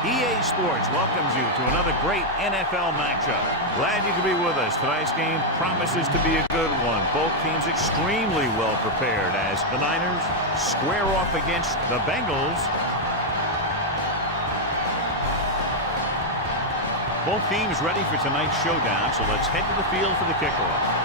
EA Sports welcomes you to another great NFL matchup. Glad you could be with us. Tonight's game promises to be a good one. Both teams extremely well prepared as the Niners square off against the Bengals. Both teams ready for tonight's showdown, so let's head to the field for the kickoff.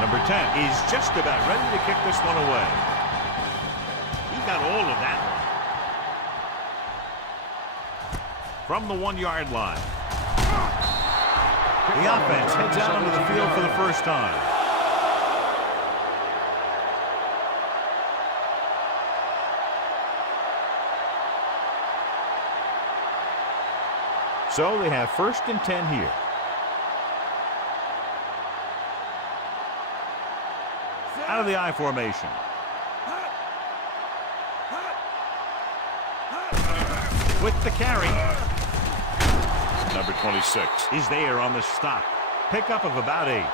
Number 10 is just about ready to kick this one away. He got all of that one. From the 1-yard line. The offense heads out onto the field for the first time. So they have 1st and 10 here. Out of the I formation. With the carry. Number 26 is there on the stop. Pickup of about 8.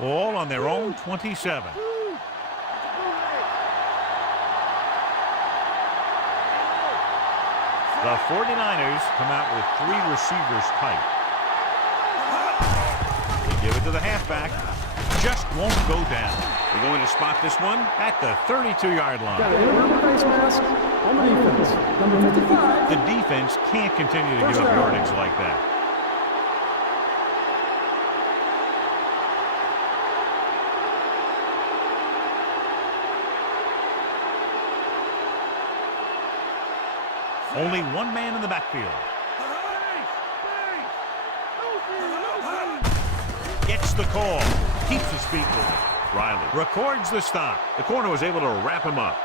Ball on their own 27. The 49ers come out with 3 receivers tight. They give it to the halfback. Just won't go down. They're going to spot this one at the 32-yard line. Got a face mask on the defense. Number 55. The defense can't continue to give up yardage like that. Only one man in the backfield. Gets the call. Keeps his feet moving. Riley records the stop. The corner was able to wrap him up.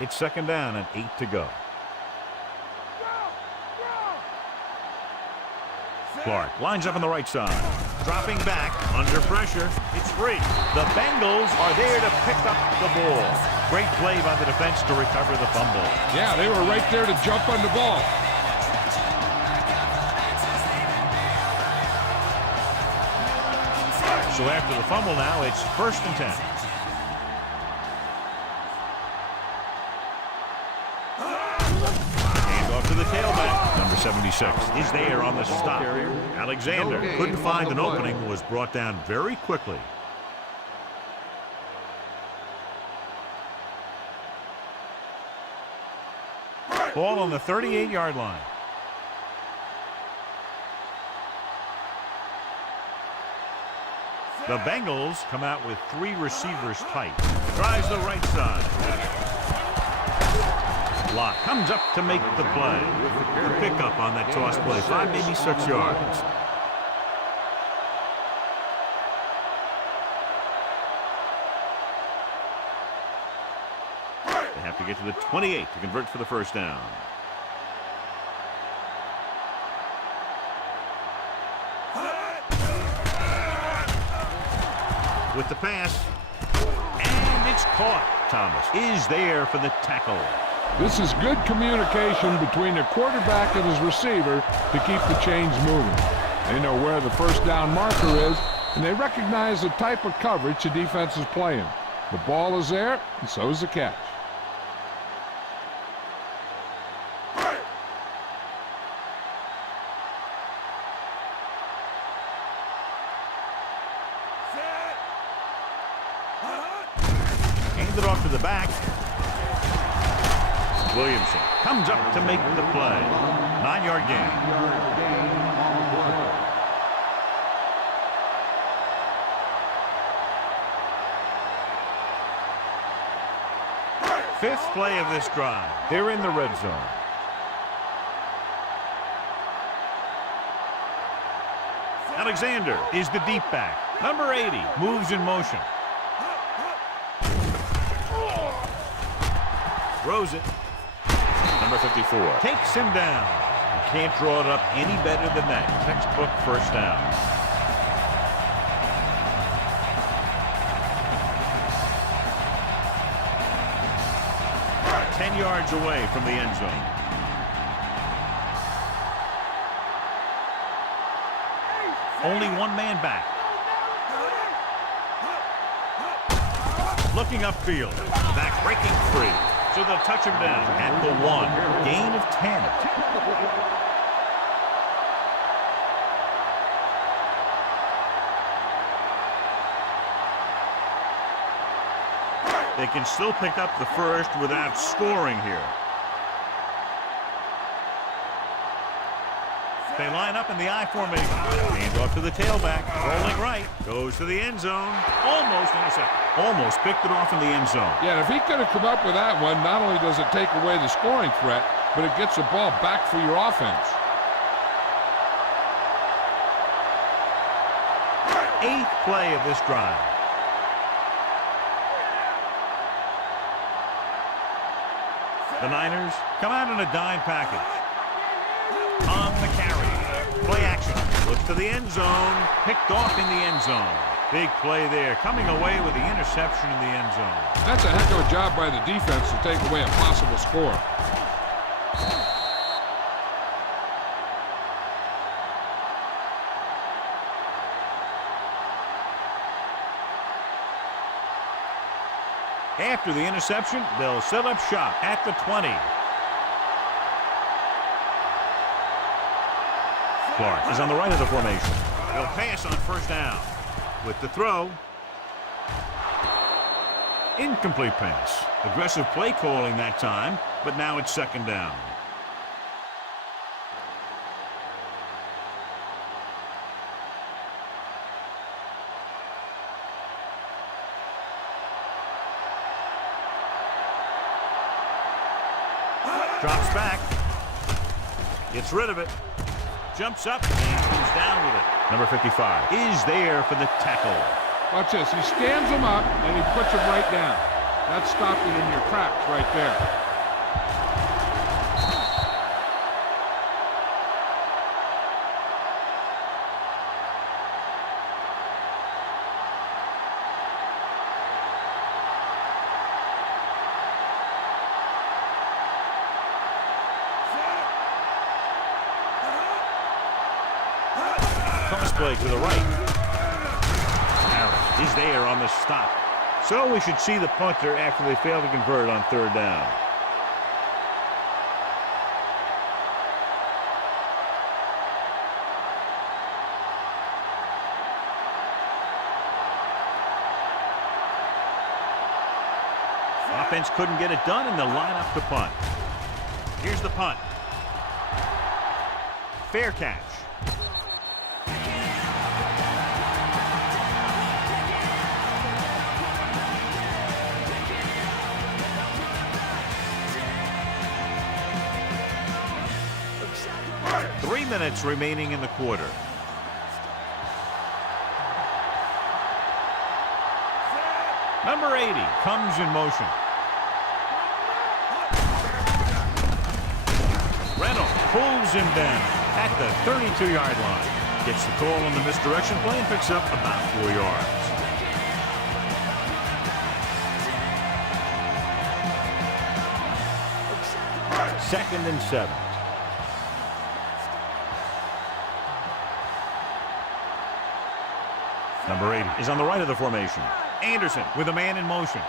It's 2nd down and 8 to go. Clark lines up on the right side. Dropping back under pressure. It's free. The Bengals are there to pick up the ball. Great play by the defense to recover the fumble. Yeah, they were right there to jump on the ball. So after the fumble now, it's 1st and 10. To the tailback. Number 76 is there on the stop. Alexander couldn't find an opening, was brought down very quickly. Ball on the 38-yard line. The Bengals come out with 3 receivers tight. Tries the right side. Lott comes up to make the play. The pickup on that toss play, 5, maybe 6 yards. They have to get to the 28 to convert for the 1st down. With the pass, and it's caught. Thomas is there for the tackle. This is good communication between the quarterback and his receiver to keep the chains moving. They know where the 1st down marker is, and they recognize the type of coverage the defense is playing. The ball is there, and so is the catch. Hand it off to the back. Williamson comes up to make the play. 9-yard gain. Fifth play of this drive. They're in the red zone. Alexander is the deep back. Number 80 moves in motion. Throws it. Number 54 takes him down. You can't draw it up any better than that. Textbook first down. 10 yards away from the end zone. Only one man back. Looking upfield. Back breaking free. So they'll touch him down at the 1. Gain of 10. They can still pick up the first without scoring here. They line up in the I formation. Hand off to the tailback. Rolling right. Goes to the end zone. Almost intercepted. Almost picked it off in the end zone. Yeah, if he could have come up with that one, not only does it take away the scoring threat, but it gets the ball back for your offense. 8th play of this drive. The Niners come out in a dime package. On the carry. Play action. Looks to the end zone. Picked off in the end zone. Big play there. Coming away with the interception in the end zone. That's a heck of a job by the defense to take away a possible score. After the interception, they'll set up shop at the 20. Clark is on the right of the formation. He'll pass on first down. With the throw. Incomplete pass. Aggressive play calling that time, but now it's second down. Drops back. Gets rid of it. Jumps up and comes down with it. Number 55 is there for the tackle. Watch this. He stands him up and he puts him right down. That's stopping in your tracks right there. Play to the right. Harris is there on the stop. So we should see the punter after they fail to convert on third down. Offense couldn't get it done, and they'll line up to punt. Here's the punt. Fair catch. Minutes remaining in the quarter. Number 80 comes in motion. Reynolds pulls him down at the 32-yard line. Gets the call on the misdirection play and picks up about 4 yards. Second and 7. Number 80 is on the right of the formation. Anderson with a man in motion.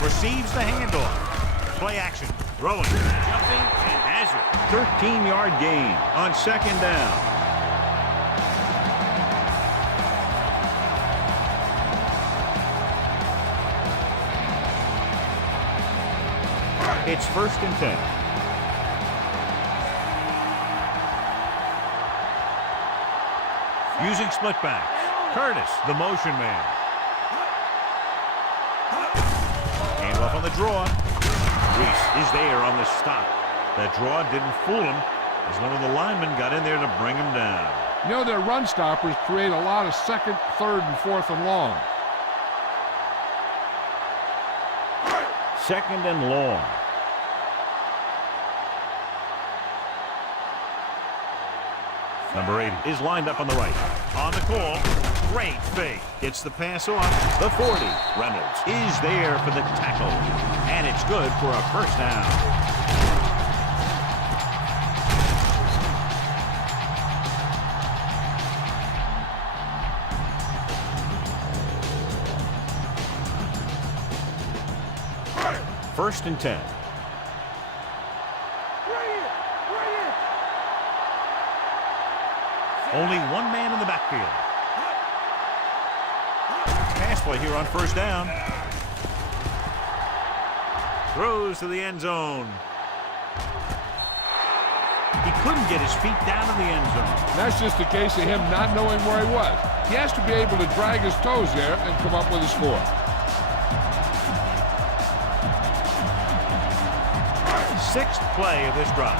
Receives the handoff. Play action. Throwing. Jumping and has it. 13-yard gain on second down. It's first and 10. Using split backs. Curtis, the motion man. Hand off on the draw. Reese is there on the stop. That draw didn't fool him as one of the linemen got in there to bring him down. You know, their run stoppers create a lot of second, third, and fourth and long. Second and long. Number 80 is lined up on the right. On the call. Great fake. Gets the pass off. The 40. Reynolds is there for the tackle. And it's good for a first down. First and 10. Only one man in the backfield. Pass play here on first down. Throws to the end zone. He couldn't get his feet down in the end zone. That's just a case of him not knowing where he was. He has to be able to drag his toes there and come up with a score. Sixth play of this drive.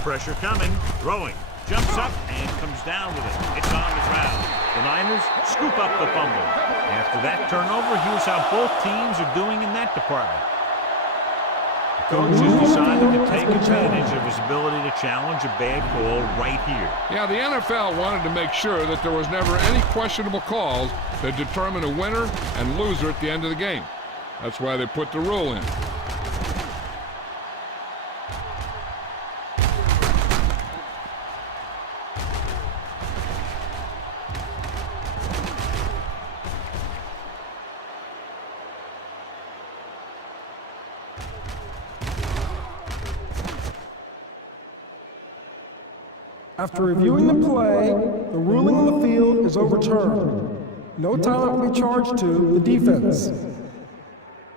Pressure coming, throwing, jumps up and comes down with it. It's on the ground. The Niners scoop up the fumble. After that turnover, here's how both teams are doing in that department. The coach has decided to take advantage of his ability to challenge a bad call right here. Yeah, the NFL wanted to make sure that there was never any questionable calls that determine a winner and loser at the end of the game. That's why they put the rule in. After reviewing the play, the ruling on the field is overturned. No timeout will be charged to the defense.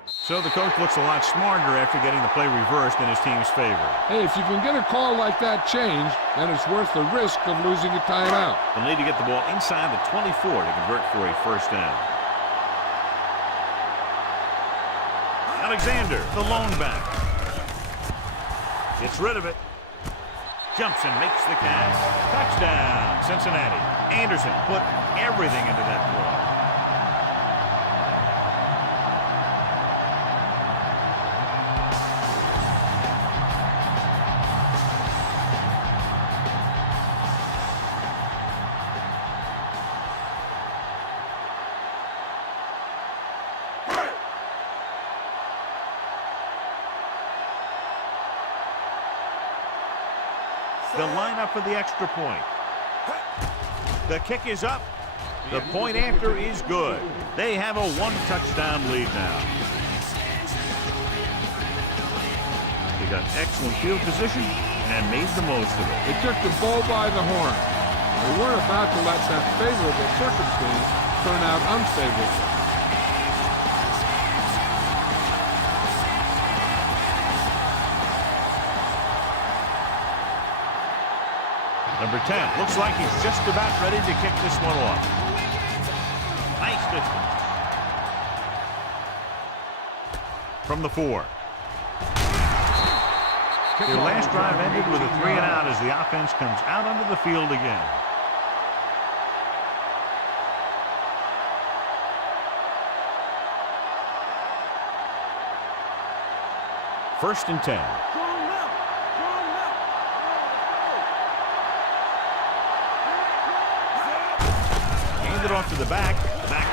So the coach looks a lot smarter after getting the play reversed in his team's favor. Hey, if you can get a call like that changed, then it's worth the risk of losing a timeout. They'll need to get the ball inside the 24 to convert for a first down. Alexander, the lone back. Gets rid of it. Jumps and makes the catch. Touchdown, Cincinnati. Anderson put everything into that throw. The lineup for the extra point. The kick is up. The point after is good. They have a one-touchdown lead now. They got excellent field position and made the most of it. They took the bull by the horn. They weren't about to let that favorable circumstance turn out unfavorable. Number 10 looks like he's just about ready to kick this one off. Nice distance. From the 4. Their last drive ended with a 3-and-out as the offense comes out onto the field again. First and 10. It off to the back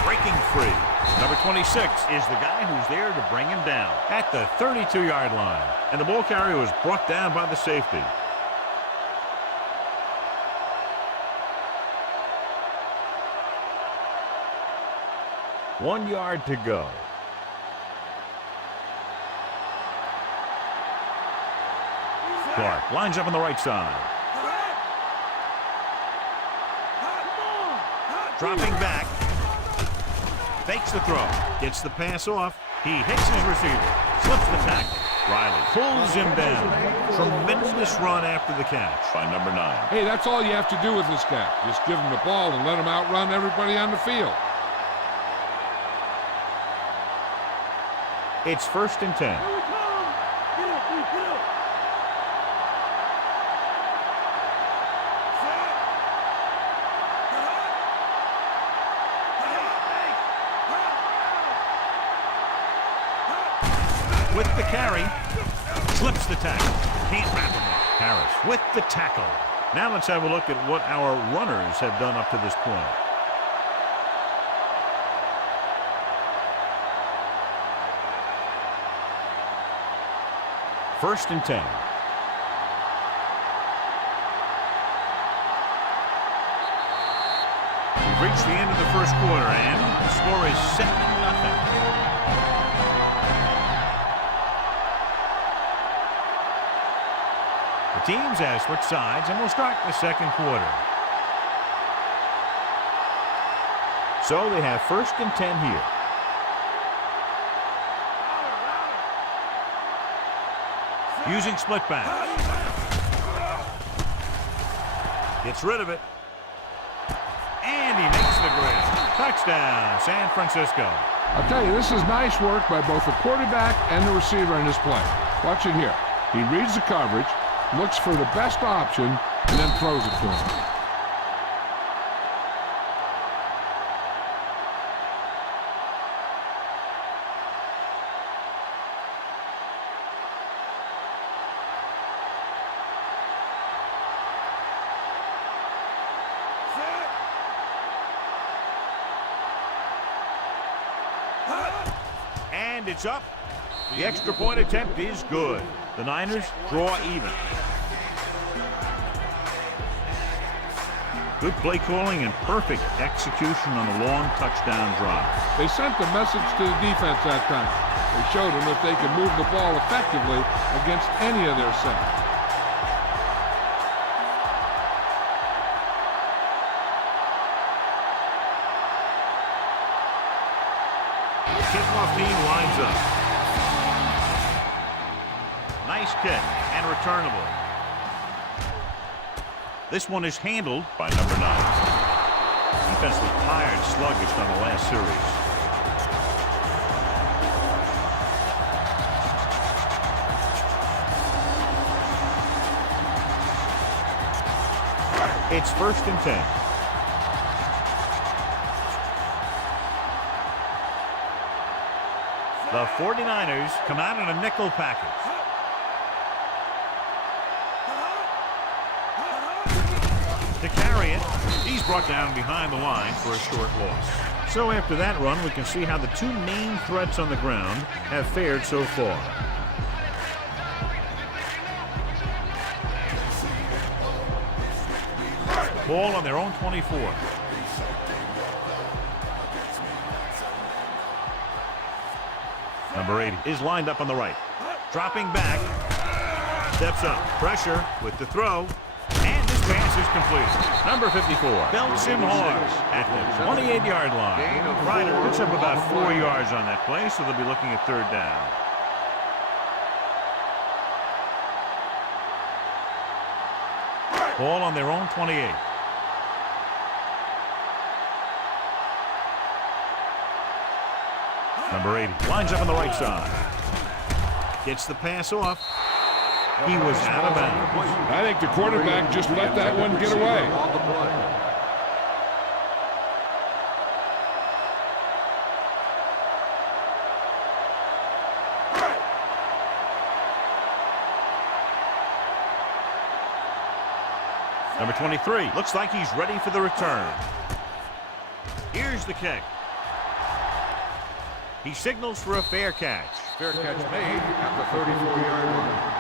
breaking free. Number 26 is the guy who's there to bring him down at the 32-yard line. And the ball carrier was brought down by the safety. One yard to go. Clark lines up on the right side. Dropping back. Fakes the throw. Gets the pass off. He hits his receiver. Slips the tackle. Riley pulls him down. Tremendous run after the catch by number 9. Hey, that's all you have to do with this guy. Just give him the ball and let him outrun everybody on the field. It's first and 10. with the carry. Slips the tackle. Can't wrap him up. Harris with the tackle. Now let's have a look at what our runners have done up to this point. First and 10. We've reached the end of the first quarter, and the score is 7-0. The teams have switched sides, and we'll start the second quarter. So they have first and 10 here. Using split back. Gets rid of it. And he makes the grab. Touchdown, San Francisco. I'll tell you, this is nice work by both the quarterback and the receiver in this play. Watch it here. He reads the coverage, looks for the best option, and then throws it to him. And it's up. The extra point attempt is good. The Niners draw even. Good play calling and perfect execution on the long touchdown drive. They sent the message to the defense that time. They showed them that they could move the ball effectively against any of their sets. Kickoff team lines up. Nice kick and returnable. This one is handled by number 9. Defense was tired, sluggish on the last series. It's first and 10. The 49ers come out in a nickel package. To carry it, he's brought down behind the line for a short loss. So after that run, we can see how the two main threats on the ground have fared so far. Ball on their own 24. Number 80 is lined up on the right. Dropping back. Steps up. Pressure with the throw. And this pass is completed. Number 54 belts him hard at the 28-yard line. Ryder picks up about 4 yards on that play, so they'll be looking at third down. Ball on their own 28. Number 80 lines up on the right side. Gets the pass off. He was out of bounds. I think the quarterback just let that one get away. Number 23 looks like he's ready for the return. Here's the kick. He signals for a fair catch. Fair catch made at the 34-yard line.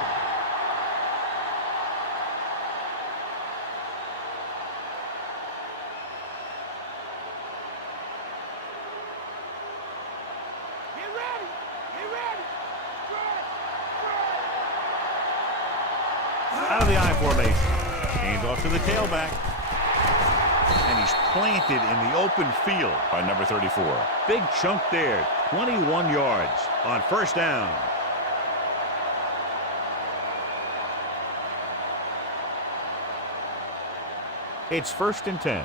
Out of the I formation. Hand off to the tailback. And he's planted in the open field by number 34. Big chunk there. 21 yards on first down. It's first and 10.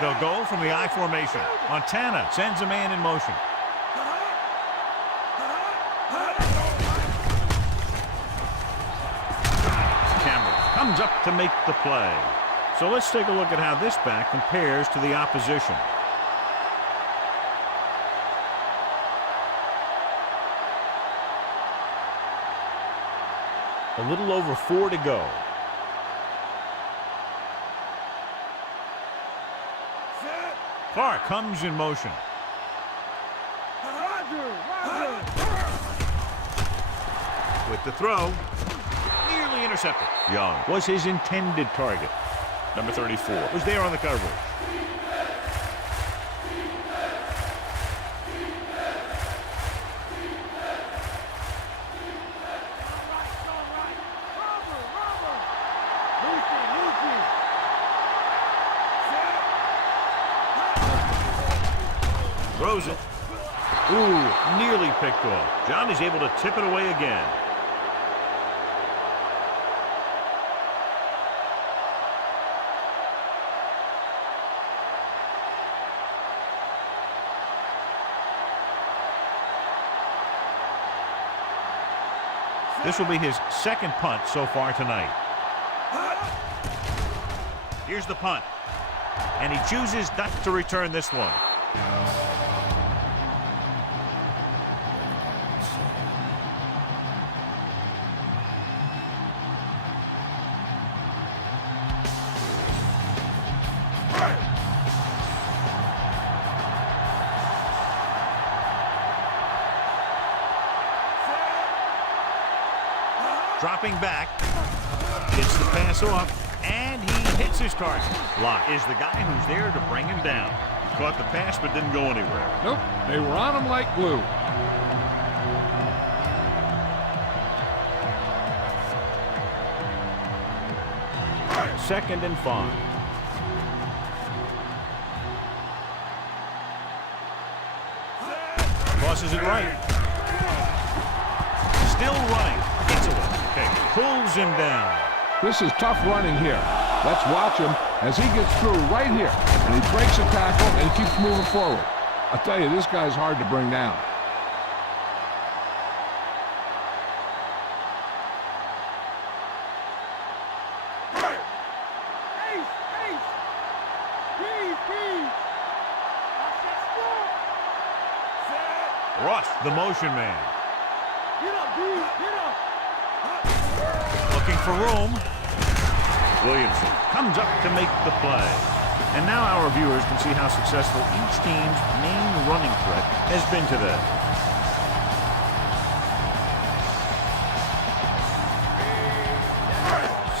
They'll go from the I formation. Montana sends a man in motion. Comes up to make the play. So let's take a look at how this back compares to the opposition. A little over 4 to go. Clark comes in motion. With the throw, nearly intercepted. Young was his intended target. Number 34 was there on the coverage. Throws it. Ooh, nearly picked off. John is able to tip it away again. This will be his second punt so far tonight. Here's the punt. And he chooses not to return this one. Dropping back, gets the pass off, and he hits his target. Locke is the guy who's there to bring him down. He caught the pass but didn't go anywhere. Nope, they were on him like glue. Second and 5. Tosses it right. Still running. Gets away. Pulls him down. This is tough running here. Let's watch him as he gets through right here. And he breaks a tackle and keeps moving forward. I'll tell you, this guy's hard to bring down. Ross, the motion man. Looking for room. Williamson comes up to make the play. And now our viewers can see how successful each team's main running threat has been today.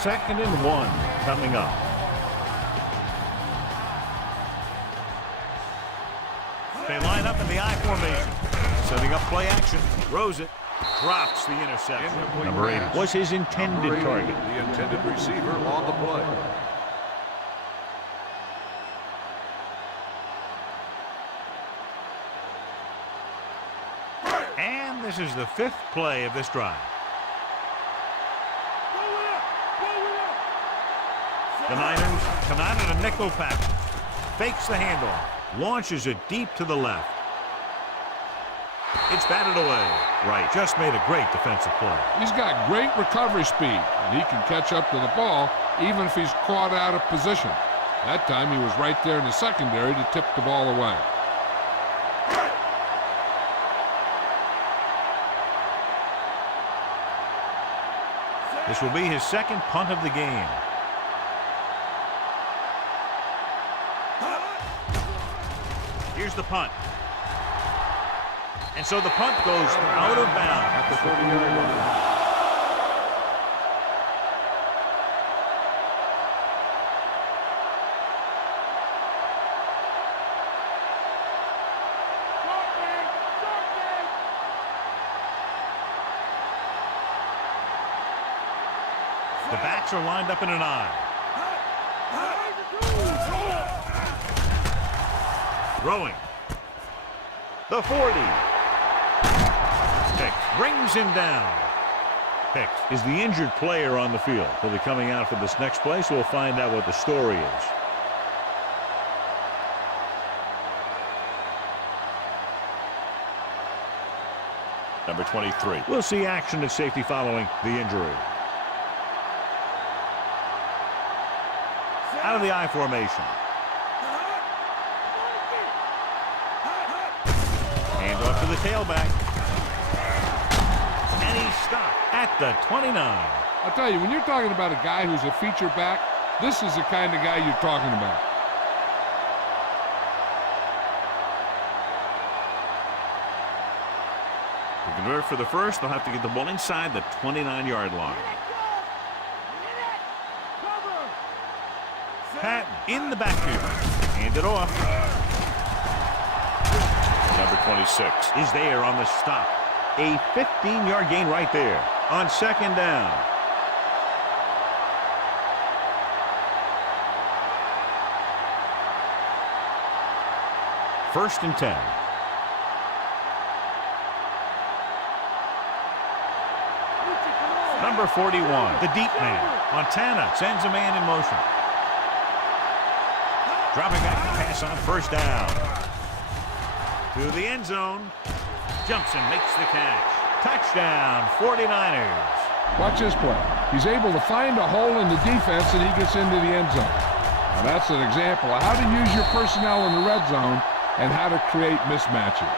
Second and 1 coming up. They line up in the I formation. Setting up play action. Throws it. Drops the interception. Number 8 was his intended target. The intended receiver on the play. And this is the 5th play of this drive. The Niners come out in a nickel package. Fakes the handoff. Launches it deep to the left. It's batted away. Right, just made a great defensive play. He's got great recovery speed, and he can catch up to the ball even if he's caught out of position. That time he was right there in the secondary to tip the ball away. This will be his second punt of the game. Here's the punt. And so the punt goes out of bounds At the 30-yard line. The backs are lined up in an I. Throwing. The 40. Hicks brings him down. Hicks is the injured player on the field. He'll be coming out for this next play, so we'll find out what the story is. Number 23. We'll see action at safety following the injury. Out of the I formation. Hand off to the tailback. And he's stopped at the 29. I'll tell you, when you're talking about a guy who's a feature back, this is the kind of guy you're talking about. To convert for the first, they'll have to get the ball inside the 29-yard line. Patton in the backfield. Hand it off. Number 26 is there on the stop. A 15-yard gain right there on second down. First and 10. Number 41, the deep man. Montana sends a man in motion. Dropping back to pass on first down. To the end zone. Jumps and makes the catch. Touchdown, 49ers. Watch this play. He's able to find a hole in the defense and he gets into the end zone. Now that's an example of how to use your personnel in the red zone and how to create mismatches.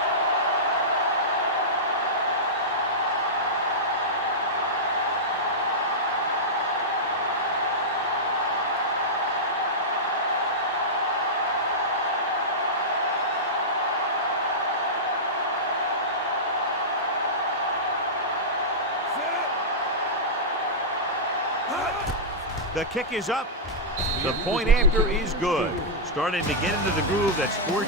The kick is up. The point after is good. Starting to get into the groove. That's 14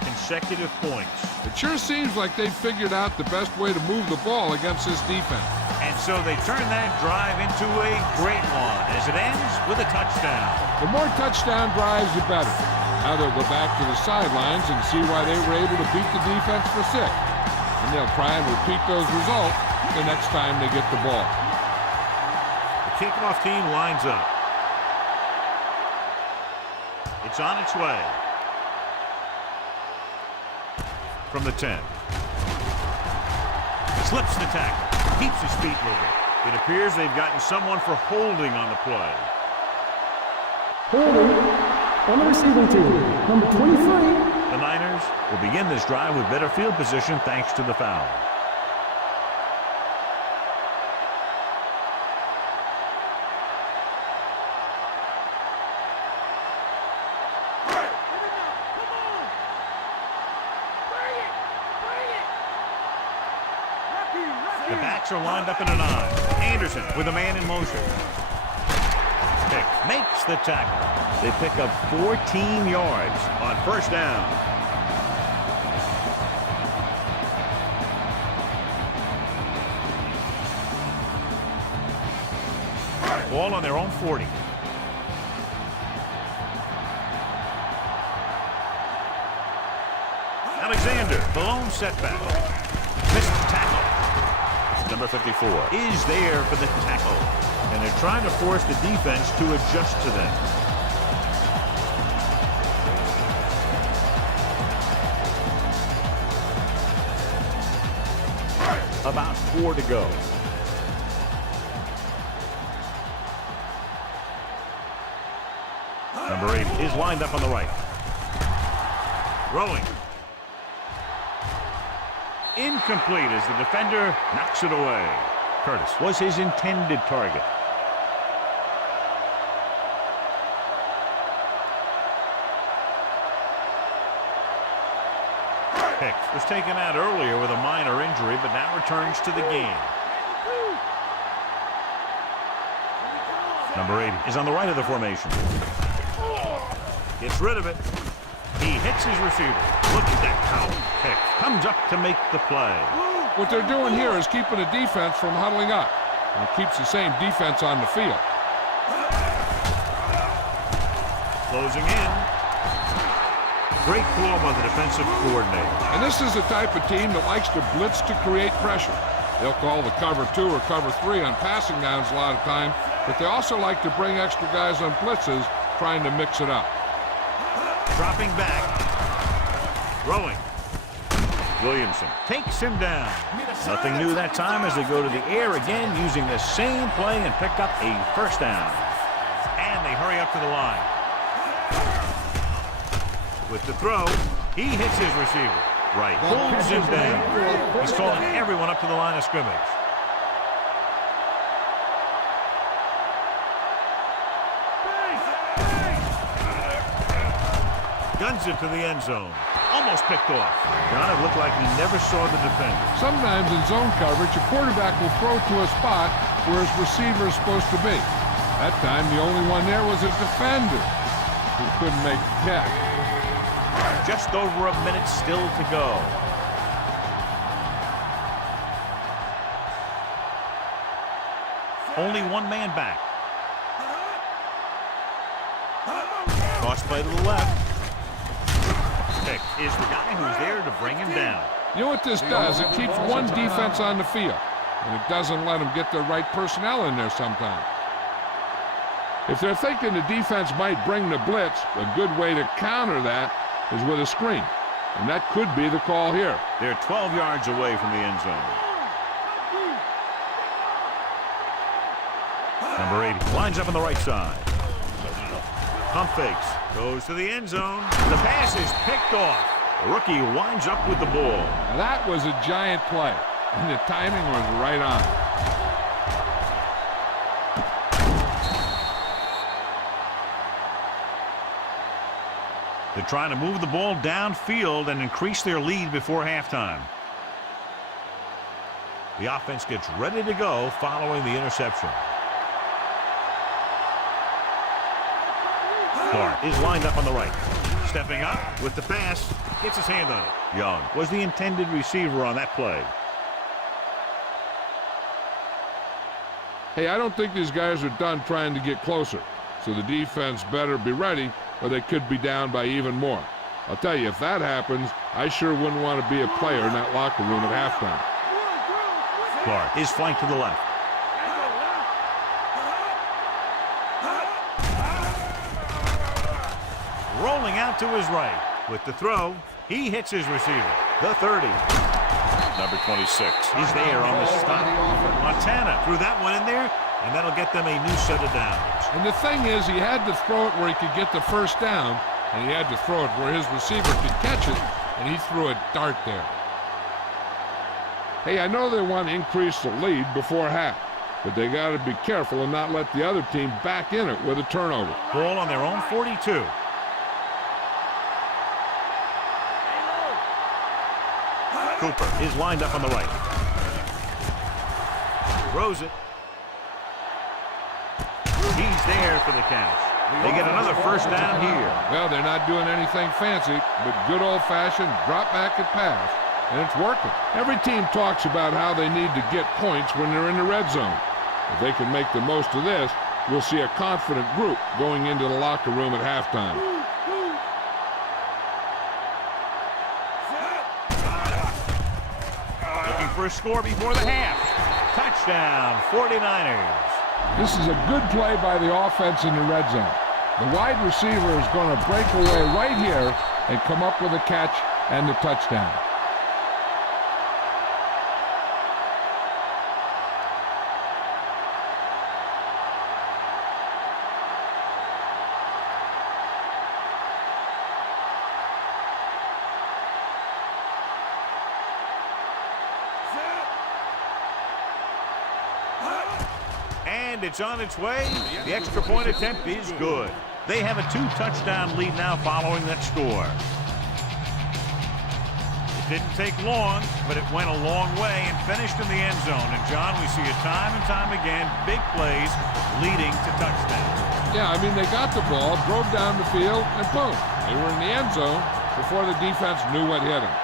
consecutive points. It sure seems like they've figured out the best way to move the ball against this defense. And so they turn that drive into a great one as it ends with a touchdown. The more touchdown drives, the better. Now they'll go back to the sidelines and see why they were able to beat the defense for 6. And they'll try and repeat those results the next time they get the ball. The kickoff team lines up. It's on its way. From the 10. Slips the tackle. Keeps his feet moving. It appears they've gotten someone for holding on the play. Holding on the receiving team, number 23. The Niners will begin this drive with better field position thanks to the foul. The backs are lined up in an eye. Anderson with a man in motion. Pick makes the tackle. They pick up 14 yards on first down. Ball on their own 40. Alexander, the lone setback. Missed the tackle. Number 54 is there for the tackle. And they're trying to force the defense to adjust to them. About 4 to go. Number 8 is lined up on the right. Throwing. Incomplete as the defender knocks it away. Curtis was his intended target. Hicks was taken out earlier with a minor injury, but now returns to the game. Number 8 is on the right of the formation. Gets rid of it. He hits his receiver. Look at that count. Pick comes up to make the play. What they're doing here is keeping the defense from huddling up. And it keeps the same defense on the field. Closing in. Great call by the defensive coordinator. And this is the type of team that likes to blitz to create pressure. They'll call the cover 2 or cover 3 on passing downs a lot of time, but they also like to bring extra guys on blitzes, trying to mix it up. Dropping back. Throwing. Williamson takes him down. Nothing new that time as they go to the air again using the same play and pick up a first down. And they hurry up to the line. With the throw, he hits his receiver. Right. Pulls him down. He's calling everyone up to the line of scrimmage. Guns it to the end zone. Almost picked off. John, it looked like he never saw the defender. Sometimes in zone coverage, a quarterback will throw to a spot where his receiver is supposed to be. That time, the only one there was a defender who couldn't make the catch. Just over a minute still to go. Only one man back. Toss play to the left. Pick is the guy who's there to bring him down. You know what this does? It keeps one defense on the field, and it doesn't let them get the right personnel in there sometimes. If they're thinking the defense might bring the blitz, a good way to counter that is with a screen, and that could be the call here. They're 12 yards away from the end zone. Number 80 lines up on the right side. Pump fakes. Goes to the end zone. The pass is picked off. The rookie winds up with the ball. Now that was a giant play, and the timing was right on. They're trying to move the ball downfield and increase their lead before halftime. The offense gets ready to go following the interception. Clark is lined up on the right. Stepping up with the pass. Gets his hand on it. Young was the intended receiver on that play. Hey, I don't think these guys are done trying to get closer, so the defense better be ready or they could be down by even more. I'll tell you, if that happens, I sure wouldn't want to be a player in that locker room at halftime. Clark is flanked to the left. Rolling out to his right. With the throw, he hits his receiver. The 30. Number 26. He's there on the stop. Montana threw that one in there, and that'll get them a new set of downs. And the thing is, he had to throw it where he could get the first down, and he had to throw it where his receiver could catch it, and he threw a dart there. Hey, I know they want to increase the lead before half, but they got to be careful and not let the other team back in it with a turnover. Ball on their own 42. Cooper is lined up on the right. Throws it. He's there for the count. They get another first down here. Well, they're not doing anything fancy, but good old-fashioned drop back and pass, and it's working. Every team talks about how they need to get points when they're in the red zone. If they can make the most of this, we'll see a confident group going into the locker room at halftime. Looking for a score before the half. Touchdown, 49ers. This is a good play by the offense in the red zone. The wide receiver is going to break away right here and come up with a catch and the touchdown. And it's on its way. The extra point attempt is good. They have a 2-touchdown lead now following that score. It didn't take long, but it went a long way and finished in the end zone. And, John, we see it time and time again, big plays leading to touchdowns. Yeah, I mean, they got the ball, drove down the field, and boom, they were in the end zone before the defense knew what hit them.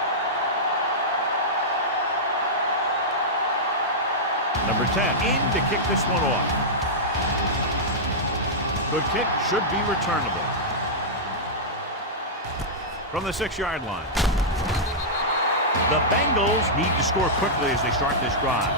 Number 10 in to kick this one off. Good kick, should be returnable. From the 6-yard line. The Bengals need to score quickly as they start this drive.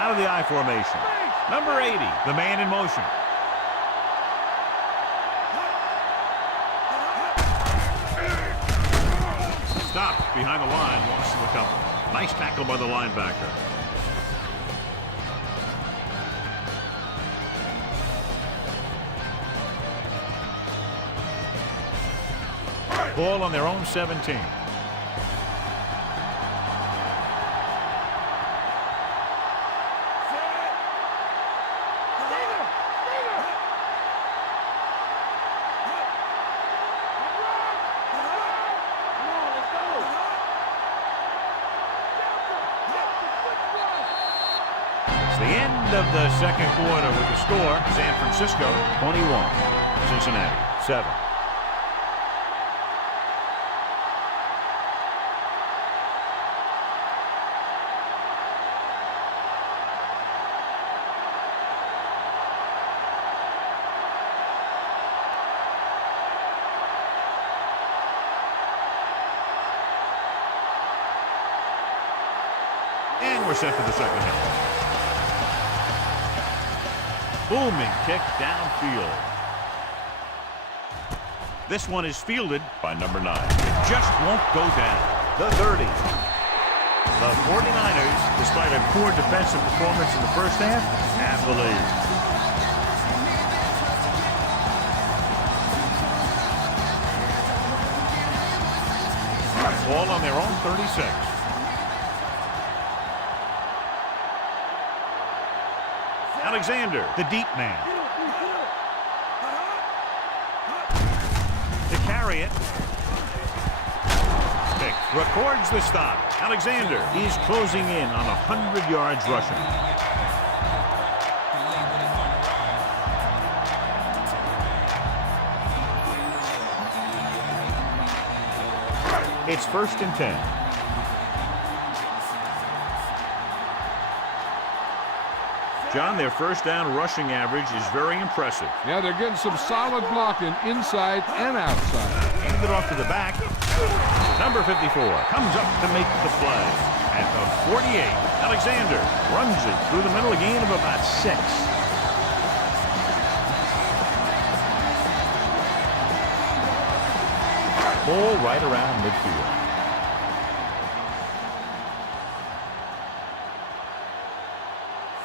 Out of the I formation. Number 80, the man in motion. Stopped behind the line, lost to a couple. Nice tackle by the linebacker. Ball on their own 17. The end of the second quarter with the score: San Francisco 21, Cincinnati 7. And we're set for the second half. Booming kick downfield. This one is fielded by number 9. It just won't go down. The 30. The 49ers, despite a poor defensive performance in the first half, have the lead. Ball on their own 36. Alexander, the deep man. To carry it. Pick records the stop. Alexander, he's closing in on 100 yards rushing. It's 1st and 10. John, their first down rushing average is very impressive. Yeah, they're getting some solid blocking inside and outside. Hand it off to the back. Number 54 comes up to make the play. At the 48, Alexander runs it through the middle, a gain of about 6. Ball right around midfield.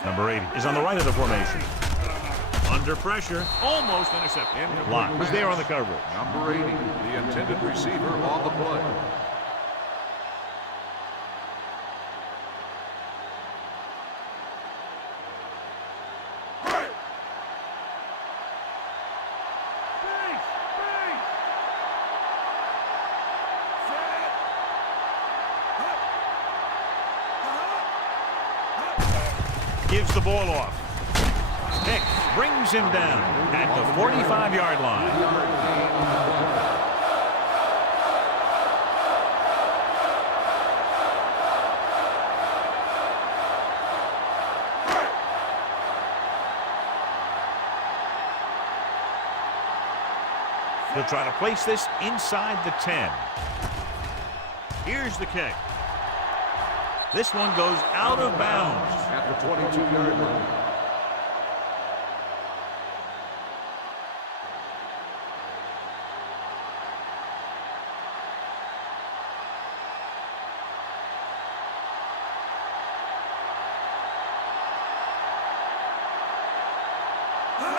Number 80 is on the right of the formation. Under pressure, almost intercepted. Lott was there on the coverage. Number 80, the intended receiver on the play. Gives the ball off. Pick brings him down at the 45-yard line. He'll try to place this inside the 10. Here's the kick. This one goes out of bounds. At the 22-yard line.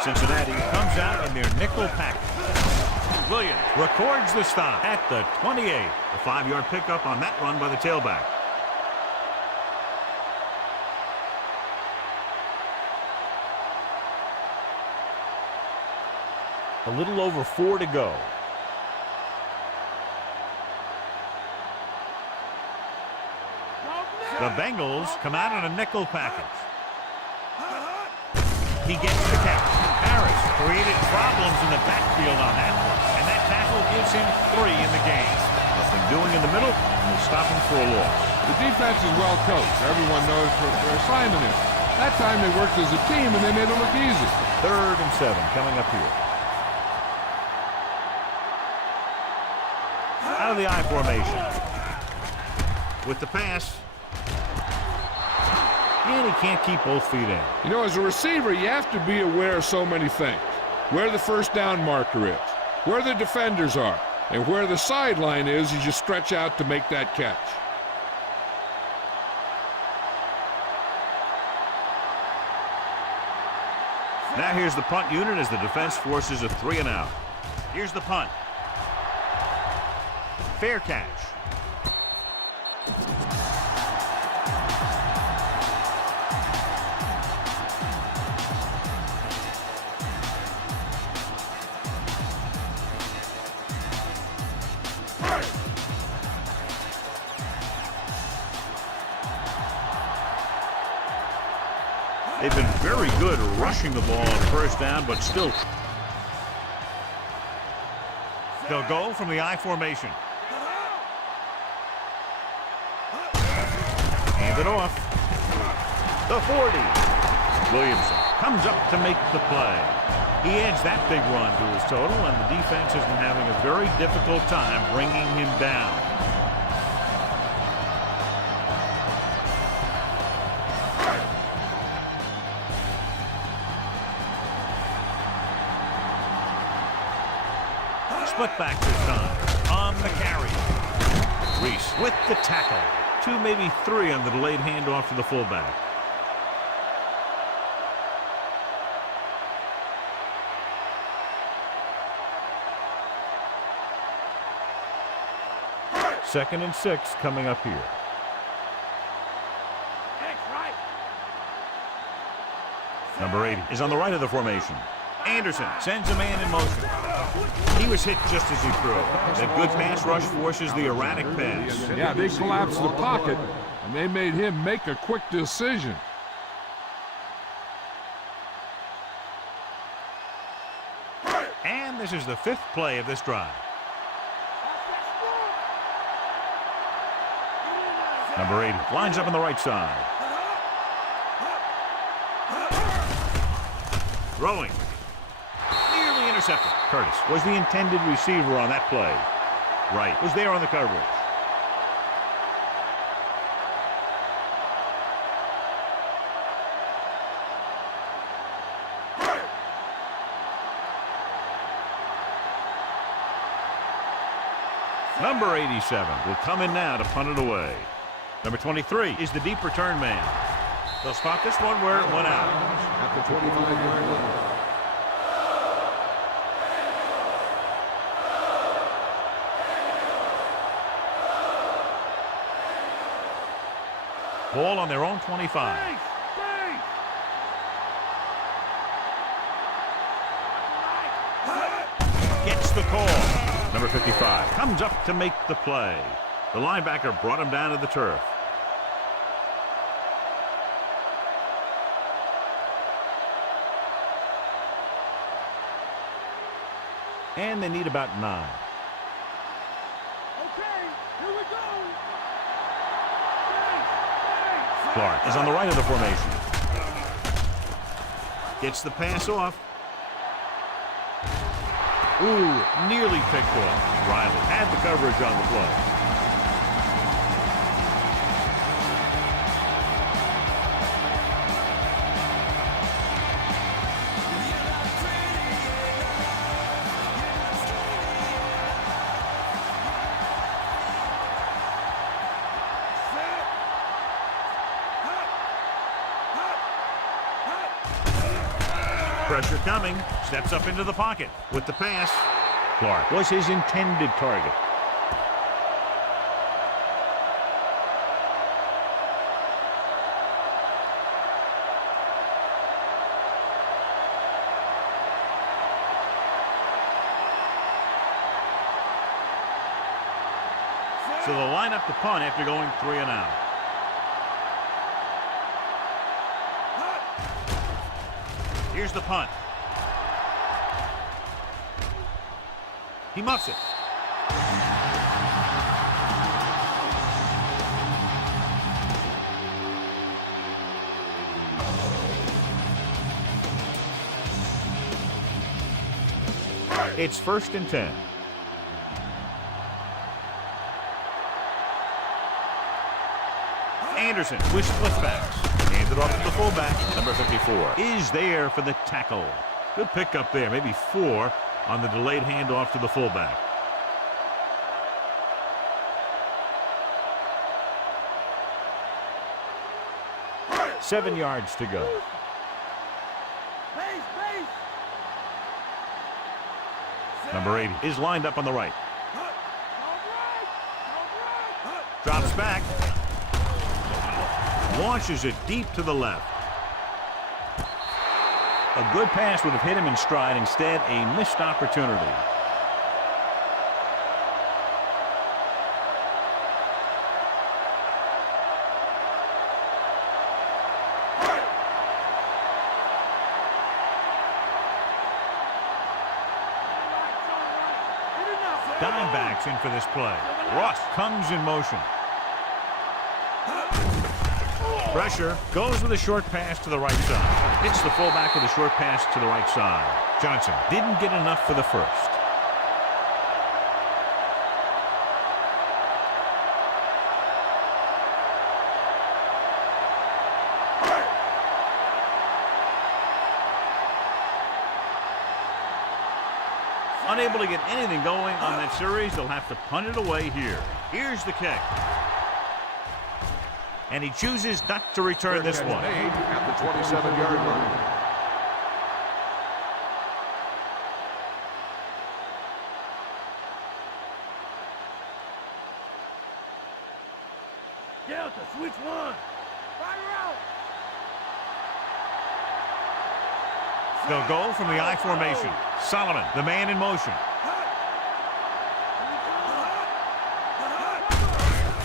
Cincinnati comes out in their nickel package. Williams records the stop at the 28. A 5-yard pickup on that run by the tailback. A little over 4 to go. The Bengals come out in a nickel package. He gets the catch. Harris created problems in the backfield on that one, and that tackle gives him 3 in the game. Nothing doing in the middle, and they stop him for a loss. The defense is well coached. Everyone knows what their assignment is. That time they worked as a team, and they made it look easy. 3rd and 7 coming up here. Out of the I formation. With the pass. And he can't keep both feet in. You know, as a receiver, you have to be aware of so many things. Where the first down marker is, where the defenders are, and where the sideline is as you stretch out to make that catch. Now here's the punt unit as the defense forces a 3 and out. Here's the punt. Fair catch. They've been very good rushing the ball on first down, but still. They'll go from the I formation. Hand it off. The 40. Williamson comes up to make the play. He adds that big run to his total, and the defense has been having a very difficult time bringing him down. Split back this time on the carry. Reese with the tackle. 2, maybe 3 on the delayed handoff to the fullback. Second and 6 coming up here. Number 80 is on the right of the formation. Anderson sends a man in motion. He was hit just as he threw. That good pass rush forces the erratic pass. Yeah, they collapsed the pocket, and they made him make a quick decision. And this is the 5th play of this drive. Number 80 lines up on the right side. Throwing. Nearly intercepted. Curtis was the intended receiver on that play. Wright was there on the coverage. Number 87 will come in now to punt it away. Number 23 is the deep return man. They'll spot this one where it went out. At the 25-yard line. Ball on their own 25. Gets the call. Number 55 comes up to make the play. The linebacker brought him down to the turf. And they need about 9. Clark is on the right of the formation. Gets the pass off. Ooh, nearly picked off. Riley had the coverage on the play. Pressure coming. Steps up into the pocket with the pass. Clark was his intended target. So they'll line up the punt after going 3 and out. Here's the punt. He muffs it. It's 1st and 10. Anderson with split backs. Hands it off to the fullback. Number 54 is there for the tackle. Good pickup there, maybe 4 on the delayed handoff to the fullback. Seven yards to go. Number 80 is lined up on the right. Drops back. Launches it deep to the left. A good pass would have hit him in stride. Instead, a missed opportunity. Dimebacks in for this play. Ross comes in motion. Pressure, goes with a short pass to the right side. Hits the fullback with a short pass to the right side. Johnson didn't get enough for the first. Unable to get anything going on that series, they'll have to punt it away here. Here's the kick. And he chooses not to return this one. At the 27-yard line. Delta, switch one. Fire out. They'll go from the I formation. Solomon, the man in motion.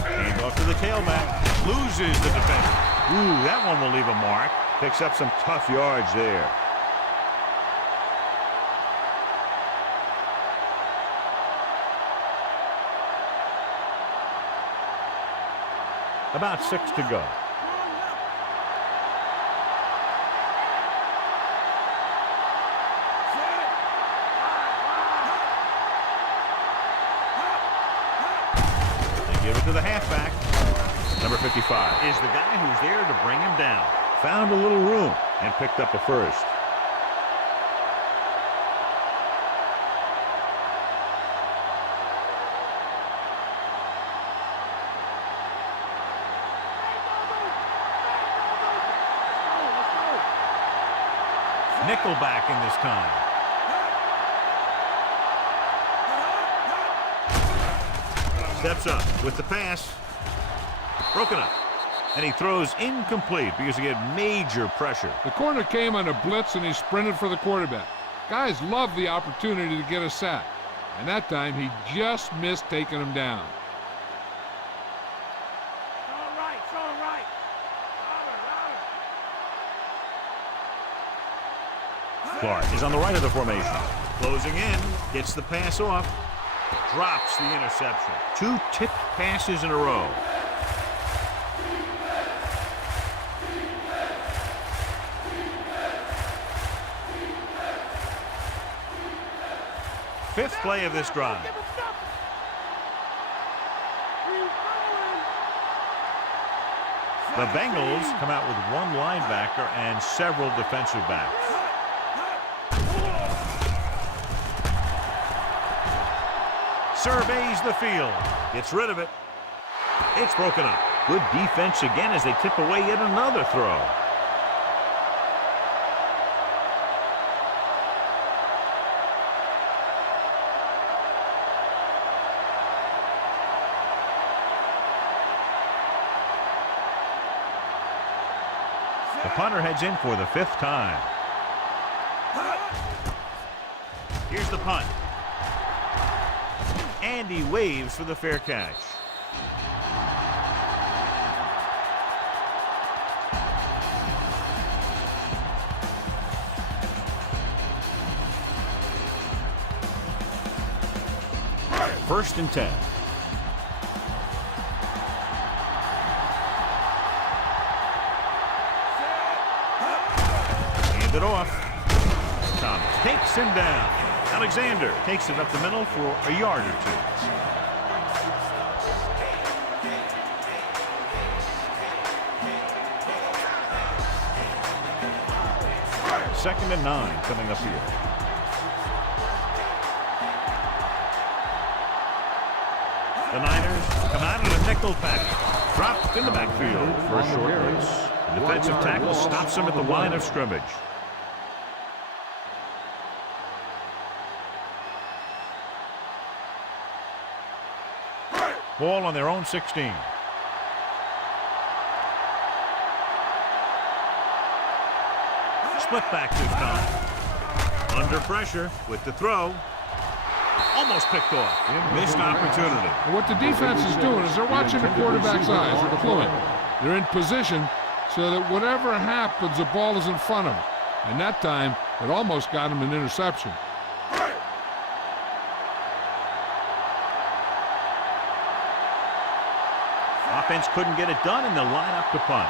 Hand off to the tailback. Loses the defender. Ooh, that one will leave a mark. Picks up some tough yards there. About 6 to go. They give it to the halfback. Number 55 is the guy who's there to bring him down. Found a little room and picked up a first. Nickelback in this time. Steps up with the pass. Broken up. And he throws incomplete because he had major pressure. The corner came on a blitz and he sprinted for the quarterback. Guys love the opportunity to get a sack. And that time he just missed taking him down. It's all right. Clark is on the right of the formation. Closing in. Gets the pass off. Drops the interception. 2 tipped passes in a row. Fifth play of this drive. The Bengals come out with 1 linebacker and several defensive backs. Surveys the field. Gets rid of it. It's broken up. Good defense again as they tip away yet another throw. The punter heads in for the 5th time. Here's the punt. And he waves for the fair catch. First and 10. Hand it off. Thomas takes him down. Alexander takes it up the middle for a yard or 2. Second and 9 coming up here. The Niners come out in a nickel package. Dropped in the backfield for a short race. The defensive tackle stops him at the line of scrimmage. Ball on their own 16. Split back this time. Under pressure with the throw. Almost picked off. Missed opportunity. And what the defense is doing is they're watching the quarterback's eyes. They're fluent. They're in position so that whatever happens, the ball is in front of them. And that time, it almost got him an interception. Offense couldn't get it done, and they'll line up to punt.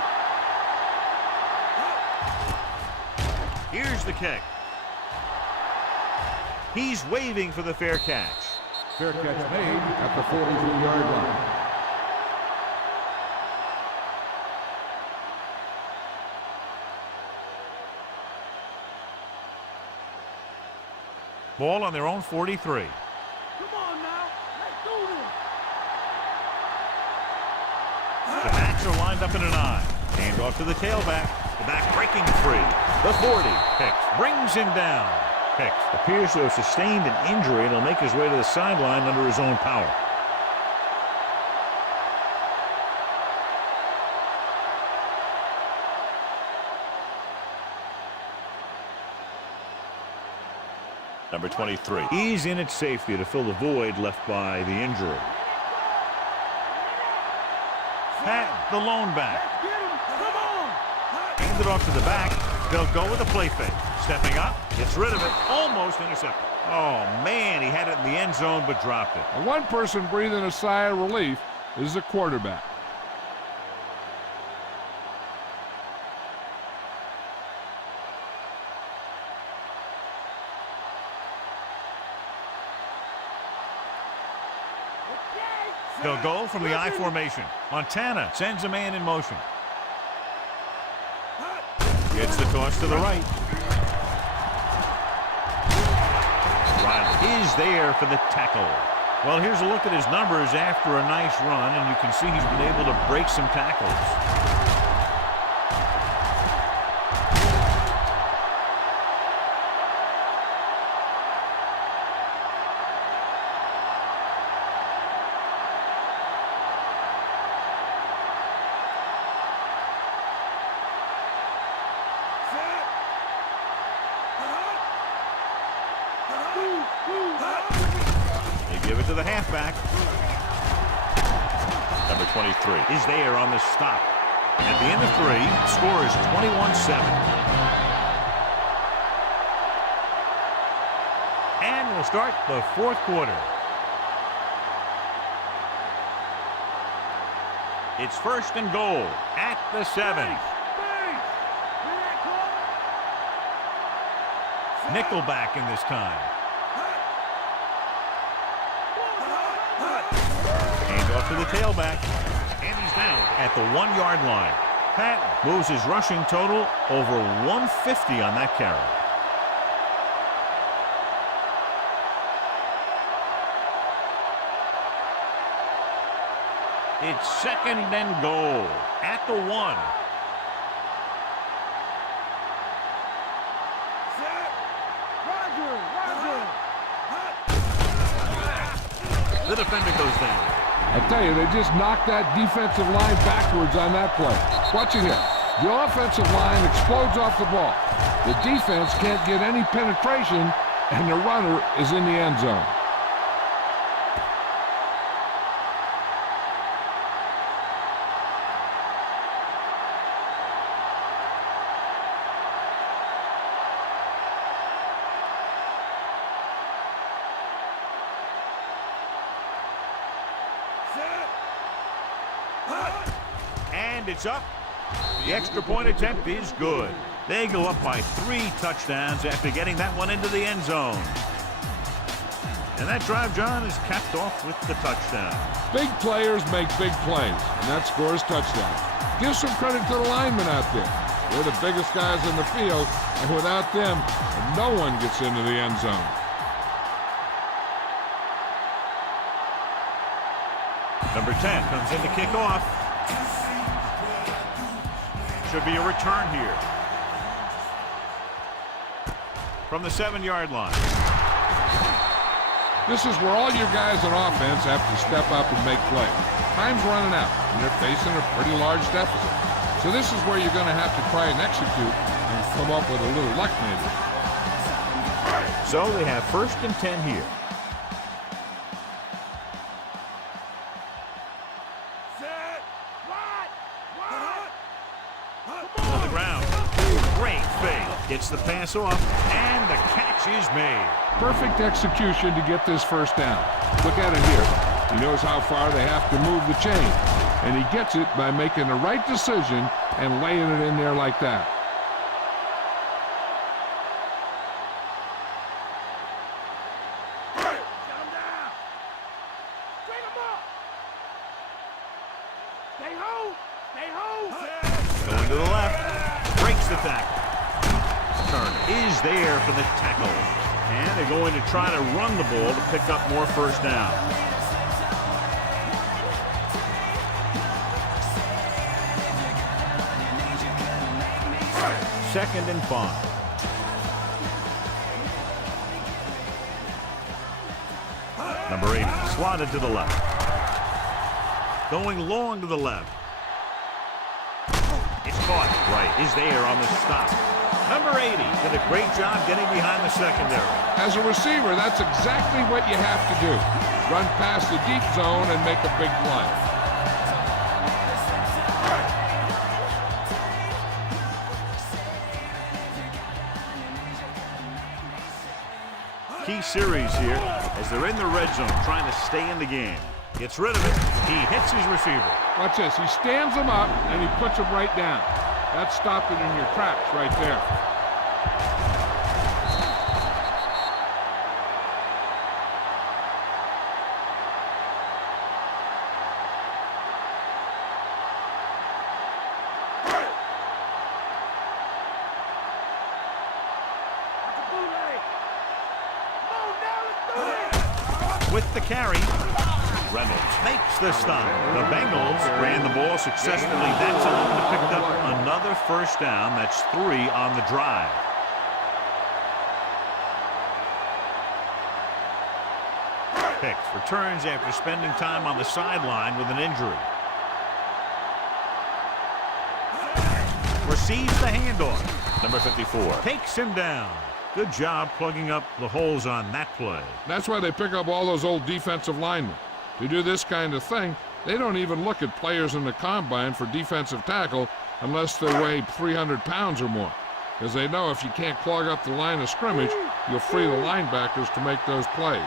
Here's the kick. He's waving for the fair catch. Fair catch made at the 42-yard line. Ball on their own 43. Come on now. Let's do this. The backs are lined up in an I. Hand off to the tailback. The back breaking free. The 40. Picks. Brings him down. Picks. Appears to have sustained an injury, and he'll make his way to the sideline under his own power. Number 23. He's in at safety to fill the void left by the injury. Pat, the lone back. Let's get him. Come on. Hand it off to the back. They'll go with a play fake. Stepping up, gets rid of it, almost intercepted. Oh, man, he had it in the end zone but dropped it. And one person breathing a sigh of relief is the quarterback. They'll go from the I formation. Montana sends a man in motion. Gets the toss to the right. Riley is there for the tackle. Well, here's a look at his numbers after a nice run, and you can see he's been able to break some tackles. Give it to the halfback. Number 23. Is there on the stop. At the end of 3, score is 21-7. And we'll start the fourth quarter. It's first and goal at the 7. Nickelback in this time. To the tailback, and he's down at the 1-yard line. Pat moves his rushing total over 150 on that carry. It's second and goal at the 1. The defender goes down. I tell you, they just knocked that defensive line backwards on that play. Watching it. The offensive line explodes off the ball. The defense can't get any penetration, and the runner is in the end zone. And it's up. The extra point attempt is good. They go up by 3 touchdowns after getting that one into the end zone. And that drive, John, is capped off with the touchdown. Big players make big plays, and that scores touchdowns. Give some credit to the linemen out there. They're the biggest guys in the field, and without them, no one gets into the end zone. Number 10 comes in to kick off. Should be a return here. From the 7-yard line. This is where all your guys on offense have to step up and make plays. Time's running out, and they're facing a pretty large deficit. So this is where you're going to have to try and execute and come up with a little luck maybe. So they have 1st and 10 here. Set. Wide. On the ground. Great fake. Gets the pass off, and the catch is made. Perfect execution to get this 1st down. Look at it here. He knows how far they have to move the chain, and he gets it by making the right decision and laying it in there like that. Shut him down. Bring him up. Stay home. Stay home. Going to the left. Breaks the tackle. Turner is there for the tackle. And they're going to try to run the ball to pick up more 1st down. Second and 5. Number 80 slotted to the left. Going long to the left. It's caught. Right is there on the stop. Number 80 did a great job getting behind the secondary. As a receiver, that's exactly what you have to do. Run past the deep zone and make a big play. Key series here as they're in the red zone trying to stay in the game. Gets rid of it. He hits his receiver. Watch this. He stands him up and he puts him right down. That's stopping in your tracks right there. With the carry, Reynolds makes the stop. The Bengals ran the ball successfully that time and picked up another 1st down. That's 3 on the drive. Hicks returns after spending time on the sideline with an injury. Receives the handoff. Number 54. Takes him down. Good job plugging up the holes on that play. That's why they pick up all those old defensive linemen. To do this kind of thing, they don't even look at players in the combine for defensive tackle unless they weigh 300 pounds or more, because they know if you can't clog up the line of scrimmage, you'll free the linebackers to make those plays.